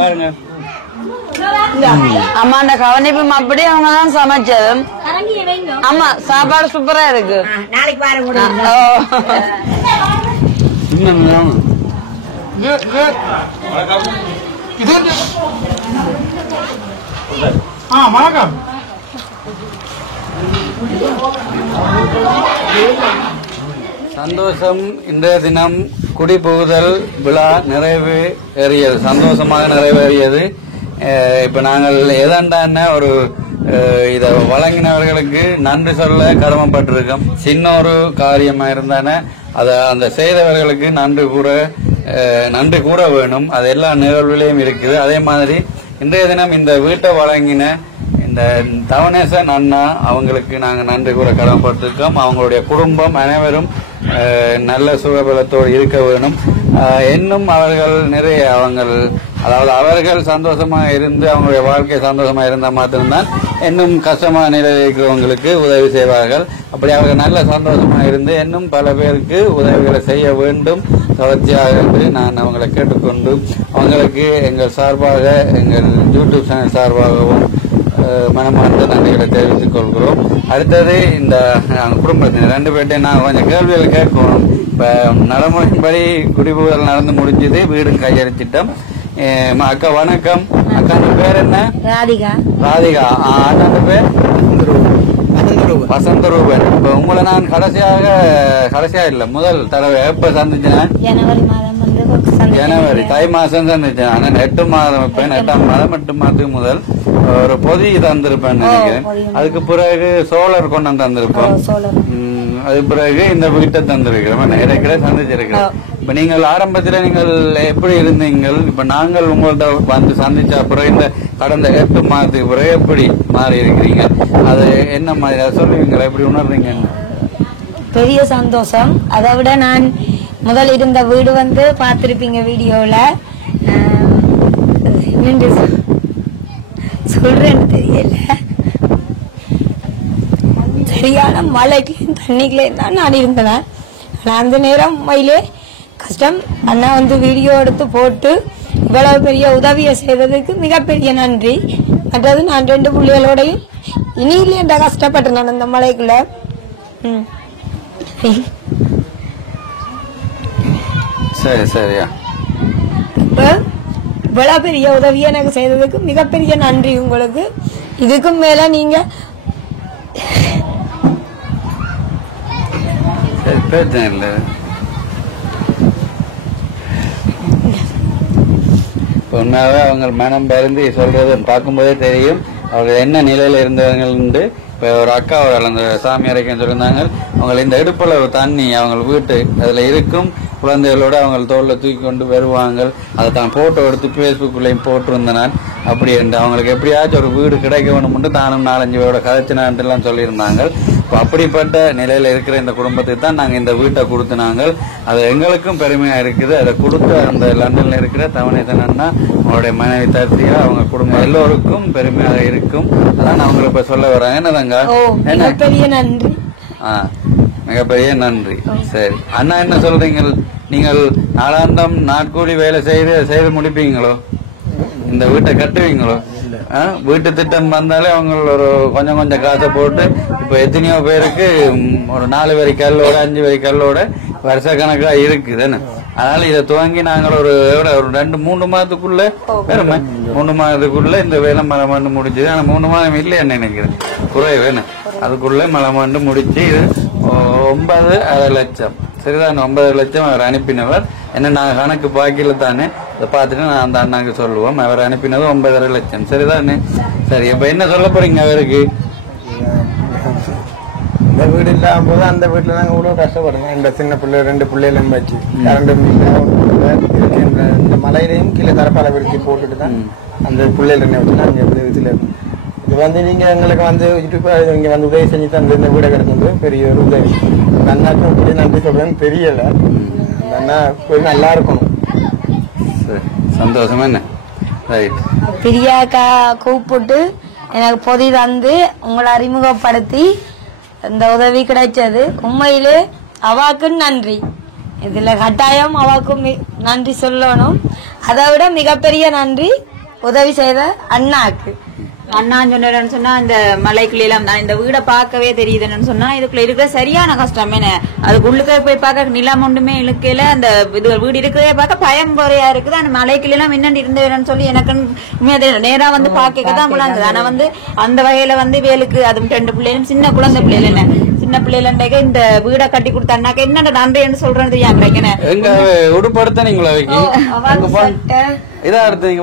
பாருங்க அம்மாண்ட கவனிப்பும் அப்படி அவங்கதான் சமைச்சது. ஆமா, சாப்பாடு சூப்பரா இருக்கு. வணக்கம். சந்தோஷம். இன்றைய தினம் குடிபுகுதல் விழா நிறைவேறியது, சந்தோஷமாக நிறைவேறியது. இப்ப நாங்கள் எதாண்டான ஒரு இத வழங்கினவர்களுக்கு நன்றி சொல்ல கடமைப்பட்டிருக்கோம். சின்ன ஒரு காரியமா இருந்தானே அந்த செய்தவர்களுக்கு நன்றி கூற வேணும். அது எல்லா நிகழ்வுகளையும் இருக்குது. அதே மாதிரி இன்றைய தினம் இந்த வீட்டை வழங்கின இந்த தவணேசன் அண்ணா அவங்களுக்கு நாங்கள் நன்றி கூற கடமைப்பட்டிருக்கோம். அவங்களுடைய குடும்பம் அனைவரும் நல்ல சுகபலத்தோடு இருக்க வேணும். இன்னும் அவர்கள் நிறைய அவர்கள் சந்தோஷமா இருந்து அவங்களுடைய வாழ்க்கை சந்தோஷமா இருந்தால் மாத்திரம்தான் இன்னும் கஷ்டமான நிலையில் இருக்கிறவங்களுக்கு உதவி செய்வார்கள். அப்படி அவர்கள் நல்ல சந்தோஷமா இருந்து இன்னும் பல பேருக்கு உதவிகளை செய்ய வேண்டும் தொடர்ச்சியாக என்று நான் அவங்களை கேட்டுக்கொண்டு அவங்களுக்கு எங்கள் சார்பாக, எங்கள் யூடியூப் சேனல் சார்பாகவும் மனமார்ந்த நன்றிகளை தெரிவித்துக் கொள்கிறோம். அடுத்தது இந்த குடும்பத்தினர் 2 பேர்ட்டையும் நான் கொஞ்சம் கேள்விகள் கேட்கணும். இப்ப நடைமுறைப்படி குடிபுகுதல் நடந்து முடிஞ்சது, வீடும் கையெழுத்திட்டோம். அக்கா வணக்கம். அக்கா பேர் என்ன? ராதிகா. அண்ணா பேர் வசந்தரூபன். இப்ப உங்களை நான் கடைசியா இல்ல முதல் தடவை எப்ப சந்திச்சேன்? ஜனவரி தை மாசம் சந்திச்சேன். ஆனா 8 மாதம் இருப்பேன். 8ஆம் மாதம் 8 மாதத்துக்கு முதல் ஒரு பொதி தந்திருப்பேன் நினைக்கிறேன். அதுக்கு பிறகு சோழர் கொண்டு தந்திருப்போம். அதுக்கு பிறகு இந்த வீட்டை தந்திருக்கிறோம். இடைக்கிட சந்திச்சிருக்கிறோம். இப்ப நீங்கள் ஆரம்பத்துல நீங்கள் எப்படி இருந்தீங்கள்? இப்ப நாங்கள் உங்கள்ட்ட வந்து சந்திச்ச பிறகு இந்த கடந்த 8 மாதத்துக்கு பிறகு எப்படி மாறி இருக்கிறீங்க? அது என்ன மாதிரி சொல்லுவீங்களா? எப்படி உணர்றீங்க? பெரிய சந்தோஷம். அதை விட நான் முதல் இருந்த வீடு வந்து பார்த்திருப்பீங்க வீடியோல. சொல்றேன்னு தெரியல, சரியான மழைக்கு தண்ணிக்குள்ளே தான் நான் இருந்தேன். ஆனா அந்த நேரம் மயிலே கஷ்டம். அண்ணா வந்து வீடியோ எடுத்து போட்டு இவ்வளவு பெரிய உதவியை செய்ததுக்கு மிகப்பெரிய நன்றி. மற்றது நான் 2 பிள்ளைகளோடையும் இனியிலே என்ற கஷ்டப்பட்டேன் நான் அந்த மழைக்குள்ள. சரியா. இப்ப இவ்வளவு பெரிய உதவியை எனக்கு செய்ததுக்கு மிகப்பெரிய நன்றி உங்களுக்கு. இதுக்கும் மேல நீங்க உண்மையாவே அவங்க மனம் பெருந்து சொல்றது பார்க்கும்போதே தெரியும் அவர்கள் என்ன நிலையில இருந்தவங்க. இப்ப ஒரு அக்கா அந்த சாமியாரைக்குன்னு சொல்லியிருந்தாங்க. அவங்க இந்த இடுப்புல தண்ணி அவங்க வீட்டு அதுல இருக்கும் குழந்தைகளோட அவங்க தோல்ல தூக்கி கொண்டு வருவாங்க. அதை தான் போட்டோ எடுத்து பேஸ்புக்லயும் போட்டிருந்தேன் நான். அப்படி என்று அவங்களுக்கு எப்படியாச்சும் ஒரு வீடு கிடைக்க வேணும்னு தானும் 4-5 பேரோட கதைச்சினான்ட்டு எல்லாம் சொல்லியிருந்தாங்க. இப்போ அப்படிப்பட்ட நிலையில இருக்கிற இந்த குடும்பத்துக்கு தான் நாங்க இந்த வீட்டை கொடுத்துனாங்க. அது எங்களுக்கும் பெருமையா இருக்குது. அதை கொடுத்த அந்த லண்டன்ல இருக்கிற தவணேசன் அண்ணா அவங்களுடைய மனைவி தர்த்தியா அவங்க குடும்பம் எல்லோருக்கும் பெருமையாக இருக்கும். அதான் அவங்களை இப்ப சொல்ல வராங்க. என்னதாங்க மிகப்பெரிய நன்றி. மிகப்பெரிய நன்றி. சரி அண்ணா, என்ன சொல்றீங்க? நீங்கள் நாளாந்தம் நாட்கூலி வேலை செய்து முடிப்பீங்களோ? இந்த வீட்டை கட்டுவீங்களோ? வீட்டு திட்டம் வந்தாலே அவங்க ஒரு கொஞ்சம் காசை போட்டு இப்ப எத்தனையோ பேருக்கு ஒரு 4 வரி கல்லோட 5 வரி கல்லோட வருஷ கணக்கா இருக்குதுன்னு. அதனால இதை துவங்கி நாங்கள் ஒரு 2-3 மாதத்துக்குள்ள 3 மாதத்துக்குள்ள இந்த வேலை மலமாண்டு முடிஞ்சது. ஆனா 3 மாதம் இல்லைன்னு நினைக்கிறேன், குறைவேன்னு. அதுக்குள்ள மலமாண்டு முடிச்சு 9.5 லட்சம் சரிதான். 9 லட்சம் அவர் அனுப்பினவர். என்ன நாங்கள் கணக்கு பாக்கியில தானே இதை பார்த்துட்டு நான் அந்த அண்ணாக்கு சொல்லுவோம். அவர் அனுப்பினது 9.5 லட்சம் சரிதானே. சரி, இப்ப என்ன சொல்ல போறீங்க அவருக்கு? இந்த வீடு இல்லாம போது அந்த வீட்டுல நாங்க இவ்வளவு கஷ்டப்படுங்க. இந்த சின்ன பிள்ளை 2 பிள்ளைகளும் வச்சு கரண்ட் இந்த மலையிலையும் கீழே தரப்பால விரிச்சு போட்டுட்டு தான் அந்த பிள்ளைகள் வச்சு நாங்க இதுல இருக்கோம். இது வந்து நீங்க எங்களுக்கு வந்து இங்க வந்து உதவி செஞ்சு தான் இந்த வீடை கிடைச்சது பெரிய ஒரு உதவி. அண்ணாக்கும் இப்படி நன்றி சொல்றேன்னு தெரியல. அண்ணா போய் நல்லா இருக்கணும். சந்தோஷமா என்ன ரைட். பிரியாக்கா கூப்பிட்டு எனக்கு பொதி தந்து உங்களை அறிமுகப்படுத்தி இந்த உதவி கிடைச்சது. உண்மையிலே அவாக்கு நன்றி. இதுல கட்டாயம் அவாக்கு நன்றி சொல்லணும். அதை விட மிகப்பெரிய நன்றி உதவி செய்த அண்ணாக்கு. அண்ணா சொன்னு சொன்னா இந்த மலைக்குள்ள எல்லாம் இந்த வீடை பார்க்கவே தெரியுதுன்னு சொன்னா இதுக்குள்ள இருக்கிற சரியான கஷ்டம் என்ன. அதுக்குள்ளுக்க போய் பார்க்க நிலம் ஒன்றுமே இழுக்கையில அந்த இது வீடு இருக்கிறதே பார்க்க பயம் குறையா இருக்குது. அந்த மலைக்குள்ள எல்லாம் என்னண்டு இருந்தேன்னு சொல்லி எனக்கு நேரா வந்து பாக்கதான் இருந்தது. ஆனா வந்து அந்த வகையில வந்து வேலுக்கு அது 2 பிள்ளைகளும் சின்ன குழந்தை பிள்ளைகள் என்ன சின்ன பிள்ளைகள் இந்த வீடை கட்டி கொடுத்த அண்ணாக்க என்னென்ன நன்றின்னு சொல்றேன்னு தெரியாது. எங்க உடுப்படுத்தீங்களா இதா எடுத்தீங்க?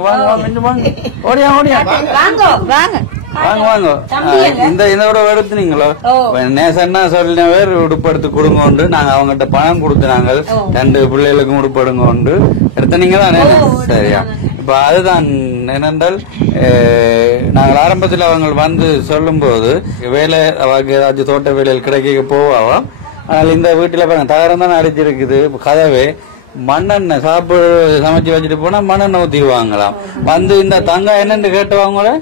ஓடியா ஓடியா வாங்க வாங்க வாங்க வாங்க. இந்த இதோட எடுத்துனீங்களோ நேசன்னா சொல்லின பேர் உடுப்படுத்து கொடுங்க. நாங்க அவங்ககிட்ட பணம் கொடுத்து நாங்கள் 2 பிள்ளைகளுக்கும் உடுப்படுங்க எடுத்தனீங்க தானே. சரியா, இப்ப அதுதான் என்னென்றால் நாங்கள் ஆரம்பத்தில் அவங்க வந்து சொல்லும் போது வேலை அவங்க ஏதாச்சும் தோட்ட வேலையில் கிடைக்க போவாம். ஆனால் இந்த வீட்டுல பாருங்க தகரம் தானே அடிச்சிருக்குது. கதவே மண்ணெண்ணெய் சாப்பிடு சமைச்சு வச்சுட்டு போனா மண்ணெண்ணெய் ஊத்திடுவாங்களாம். வந்து இந்த தங்கா என்னன்னு கேட்டுவாங்களே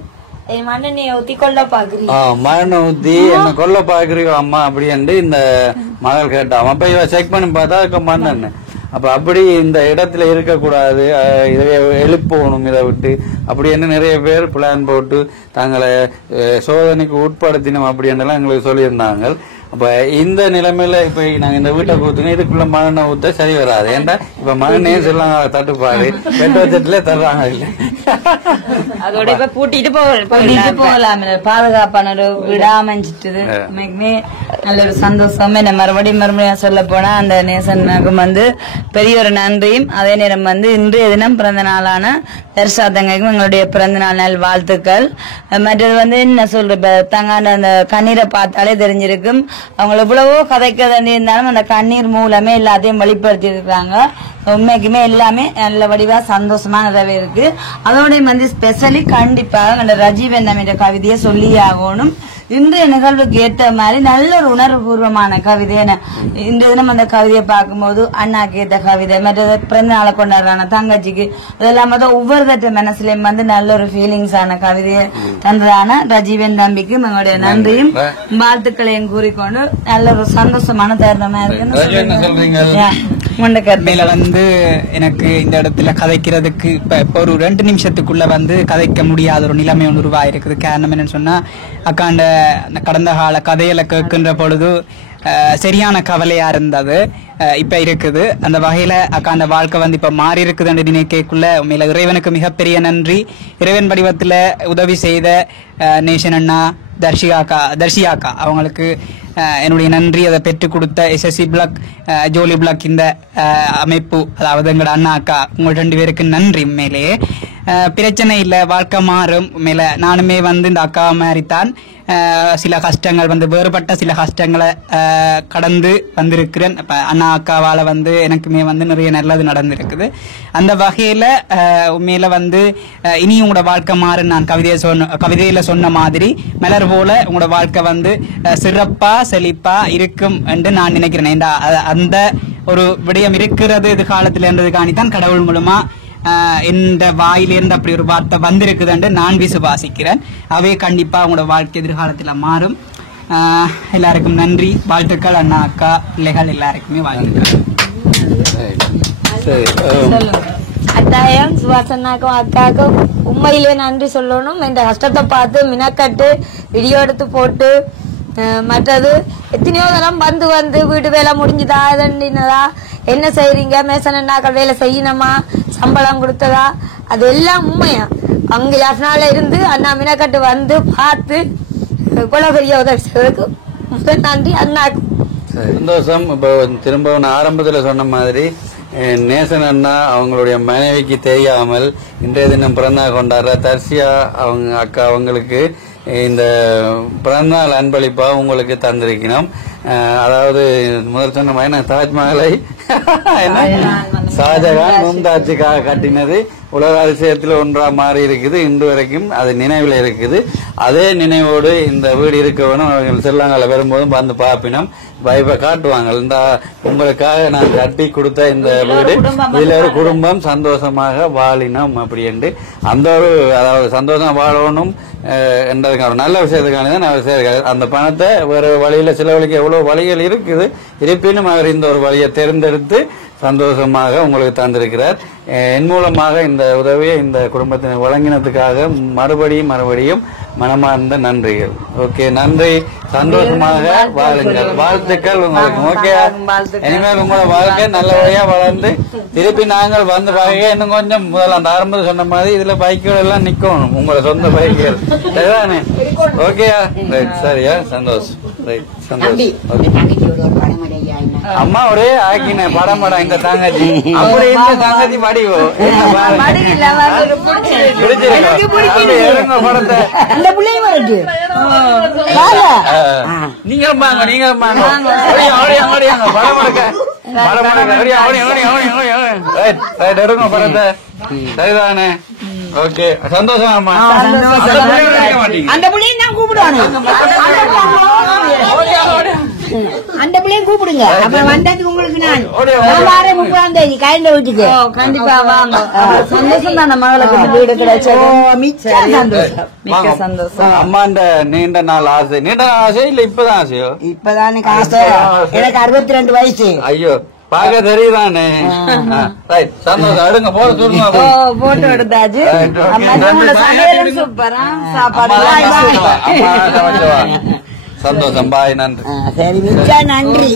மண்ணெண்ணெய் ஊத்தி கொல்ல பாக்குறீங்க, மண்ணெண்ணெய் ஊத்தி என்ன கொல்ல பாக்குறீங்க அம்மா அப்படின்ட்டு இந்த மகள் கேட்டான். அப்ப இவ செக் பண்ணி பார்த்தா மண்ணெண்ணெய். அப்ப அப்படி இந்த இடத்துல இருக்கக்கூடாது, இதை எழுப்பணும் இதை விட்டு அப்படின்னு நிறைய பேர் பிளான் போட்டு தங்களை சோதனைக்கு உட்படுத்தினோம் அப்படின்லாம் எங்களுக்கு சொல்லியிருந்தாங்க. அப்ப இந்த நிலைமையில இப்ப நாங்க இந்த வீட்டை கொடுத்துங்க இதுக்குள்ள மண்ணெண்ணெய் ஊத்த சரி வராது. ஏன்டா இப்ப மண்ணெண்ணெயும் சொல்லலாம் தட்டுப்பாடு வெட்ட வச்சதுல தர்றாங்க. இல்ல அதோட இப்ப பூட்டிட்டு போகலாம். பாதுகாப்பான ஒரு வீடா அமைஞ்சிட்டு நல்ல ஒரு சந்தோஷம். என்ன மறுபடியும் சொல்ல போனா அந்த நேசனுக்கு வந்து பெரிய ஒரு நன்றியும் அதே நேரம் வந்து இன்றைய தினம் பிறந்த நாளான தர்ஷாதங்கைக்கும் எங்களுடைய பிறந்த நாள் வாழ்த்துக்கள். மற்றது வந்து என்ன சொல்ற தங்கான அந்த கண்ணீரை பார்த்தாலே தெரிஞ்சிருக்கும். அவங்க எவ்வளவோ கதைக்க இருந்தாலும் அந்த கண்ணீர் மூலமே எல்லாத்தையும் வெளிப்படுத்தி இருக்காங்க. உண்மைக்குமே எல்லாமே நல்ல வடிவா சந்தோஷமானதாவே இருக்கு. அதோட வந்து ஸ்பெஷலி கண்டிப்பாக அந்த ரஜீவன் என்ற கவிதையை சொல்லி ஆகணும். இன்றைய நிகழ்வுக்கு ஏற்ற மாதிரி நல்ல ஒரு உணர்வுபூர்வமான கவிதை. இன்றைய தினம் அந்த கவிதையை பார்க்கும்போது அண்ணாக்கு ஏற்ற கவிதை, மற்றது பிறந்த நாளை கொண்டாடுறாங்க தங்கச்சிக்கு, அதெல்லாம் ஒவ்வொரு தட்ட மனசுலயும் வந்து நல்ல ஒரு ஃபீலிங்ஸ் ஆன கவிதையை தந்ததான ரஜீவன் தம்பிக்கும் எங்களுடைய நன்றியும் வாழ்த்துக்களையும் கூறிக்கொண்டு நல்ல ஒரு சந்தோஷமான தருணமா மேல வந்து எனக்கு இந்த இடத்துல கதைக்கிறதுக்கு இப்ப ஒரு 2 நிமிஷத்துக்குள்ள வந்து கதைக்க முடியாத ஒரு நிலைமை ஒன்று உருவாயிருக்குது. காரணம் என்னன்னு சொன்னா அக்காண்ட கடந்த கால கதையில கேட்கின்ற பொழுது சரியான கவலையா இருந்தது. இப்ப இருக்குது. அந்த வகையில அக்காண்ட வாழ்க்கை வந்து இப்ப மாறி இருக்குதுன்னு நினைக்கக்குள்ள உண்மையில இறைவனுக்கு மிகப்பெரிய நன்றி. இறைவன் வடிவத்துல உதவி செய்த நேஷன் அண்ணா, தர்ஷியாக்கா அவங்களுக்கு என்னுடைய நன்றி. அதை பெற்றுக் கொடுத்த SSC பிளாக், ஜோலி பிளாக் இந்த அமைப்பு, அதாவது எங்களோட அண்ணா அக்கா, உங்கள் 2 பேருக்கு நன்றி. உண்மையிலேயே பிரச்சனை இல்லை, வாழ்க்கை மாறும். உண்மையில நானுமே வந்து இந்த அக்கா மாதிரித்தான் சில கஷ்டங்கள் வந்து வேறுபட்ட சில கஷ்டங்களை கடந்து வந்திருக்கிறேன். அண்ணா அக்காவால வந்து எனக்குமே வந்து நிறைய நல்லது நடந்திருக்குது. அந்த வகையில உண்மையில வந்து இனி உங்களோட வாழ்க்கை மாறும். நான் கவிதையில சொன்ன மாதிரி மலர் போல உங்களோட வாழ்க்கை வந்து சிறப்பா செழிப்பா இருக்கும் என்று நான் நினைக்கிறேன். அந்த ஒரு விடயம் இருக்கிறது எதிர்காலத்தில் என்றது காணித்தான் கடவுள் மூலமா இந்த வாயிலிருந்து அப்படி ஒரு வார்த்தை வந்திருக்குது என்று நான் விசுவாசிக்கிறேன். அவை கண்டிப்பா உங்களோட வாழ்க்கை எதிர்காலத்துல மாறும். எல்லாருக்கும் நன்றி, வாழ்த்துக்கள். அண்ணா அக்கா பிள்ளைகள் எல்லாருக்குமே வாழ்த்துக்கள். கட்டாயம் சுவாசனாக்கும் அக்காவுக்கும் உண்மையிலே நன்றி சொல்லணும். இந்த கஷ்டத்தை பார்த்து மினக்கட்டு வீடியோ எடுத்து போட்டு மற்றது எத்தனையோ தரம் வந்து வீட்டு வேலை முடிஞ்சுதா இதா என்ன செய்றீங்க மேசனாக்கள் வேலை செய்யணுமா சம்பளம் கொடுத்ததா அது எல்லாம் உண்மையா அங்க யாருனால இருந்து அண்ணா மினக்கட்டு வந்து பார்த்து இவ்வளவு பெரிய உதவி செய்வதற்கு முதல் நன்றி அண்ணாக்கு. சந்தோஷம். இப்போ திரும்ப ஆரம்பத்துல சொன்ன மாதிரி நேசன் அண்ணா அவங்களுடைய மனைவிக்கு தெரியாமல் இன்றைய தினம் பிறந்தநாள் கொண்டாடுற தர்சியா அவங்க அக்கா அவங்களுக்கு இந்த பிறந்தநாள் அன்பளிப்பா உங்களுக்கு தந்திருக்கணும். அதாவது முதல் சொன்ன மாதிரி தாஜ்மஹாலை ஷாஜகான் மும்தாஜுக்காக கட்டினது உலக அதிசயத்தில் ஒன்றா மாறி இருக்குது. இன்று வரைக்கும் அது நினைவில் இருக்குது. அதே நினைவோடு இந்த வீடு இருக்க வேணும். அவர்கள் செல்லாங்கல வரும்போதும் வந்து பார்ப்பினோம் வைப்ப காட்டுவாங்க. இந்த உங்களுக்காக நான் கட்டி கொடுத்த இந்த வீடு இதுல ஒரு குடும்பம் சந்தோஷமாக வாழினோம் அப்படி என்று அந்த ஒரு அதாவது சந்தோஷம் வாழணும் என்றதுக்கான நல்ல விஷயத்துக்கான தான் அவர் செய்கிறார். அந்த பணத்தை வேற வழியில செலவழிக்க எவ்வளவு வழிகள் இருக்குது. இருப்பினும் அவர் இந்த ஒரு வழியை தேர்ந்தெடுத்து சந்தோஷமாக உங்களுக்கு தந்திருக்கிறார். என் மூலமாக இந்த உதவியை இந்த குடும்பத்தினர் வழங்கினதுக்காக மறுபடியும் மனமார்ந்த நன்றிகள். ஓகே, நன்றி. சந்தோஷமாக வாழுங்கள். வாழ்த்துக்கள் உங்களுக்கு. ஓகே, இனிமேல் உங்களோட வாழ்க்கை நல்லபடியா வளர்ந்து திருப்பி நாங்கள் வந்து பாருங்க. இன்னும் கொஞ்சம் முதல்ல அந்த ஆரம்பத்தில் சொன்ன மாதிரி இதுல பைக்குகள் எல்லாம் நிக்கணும், உங்களோட சொந்த பைக்குகள். சரிதானே? ஓகேயா? ரைட். சரியா? சந்தோஷம். ரைட். சந்தோஷம். அம்மா ஒரே ஆக்கின படம் இந்த தங்கச்சி அப்படி இந்த தங்கச்சி படிவோ படத்தை நீங்களும் வாங்க நீங்களும் வாங்க படம் எடுங்க படத்தை. சரிதானே? ஓகே, சந்தோஷம். அம்மா அந்த பிள்ளையும் தான் கூப்பிடுவானு அந்த பிள்ளையும் கூப்பிடுங்க. அப்புறம் வந்ததுக்கு உங்களுக்கு நான் 30ஆம் தேதி கலந்த வீட்டுக்கு கண்டிப்பா வாங்க. சந்தோஷம் தான் மகளுக்கு வீடு கிடைச்சது. மிக்க சந்தோஷம். அம்மாண்ட நீண்ட நாள் ஆசை இல்ல இப்பதான் ஆசையோ? இப்பதான் எனக்கு ஆசை. எனக்கு 62 வயசு. ஐயோ, பாக்க தெரியுதானே? சந்தோஷம். எடுங்க போட்டோ எடுத்தாச்சு. சூப்பரா சாப்பாடு சந்தோஷம். பாய். நன்றி. சரி, மிக்க நன்றி.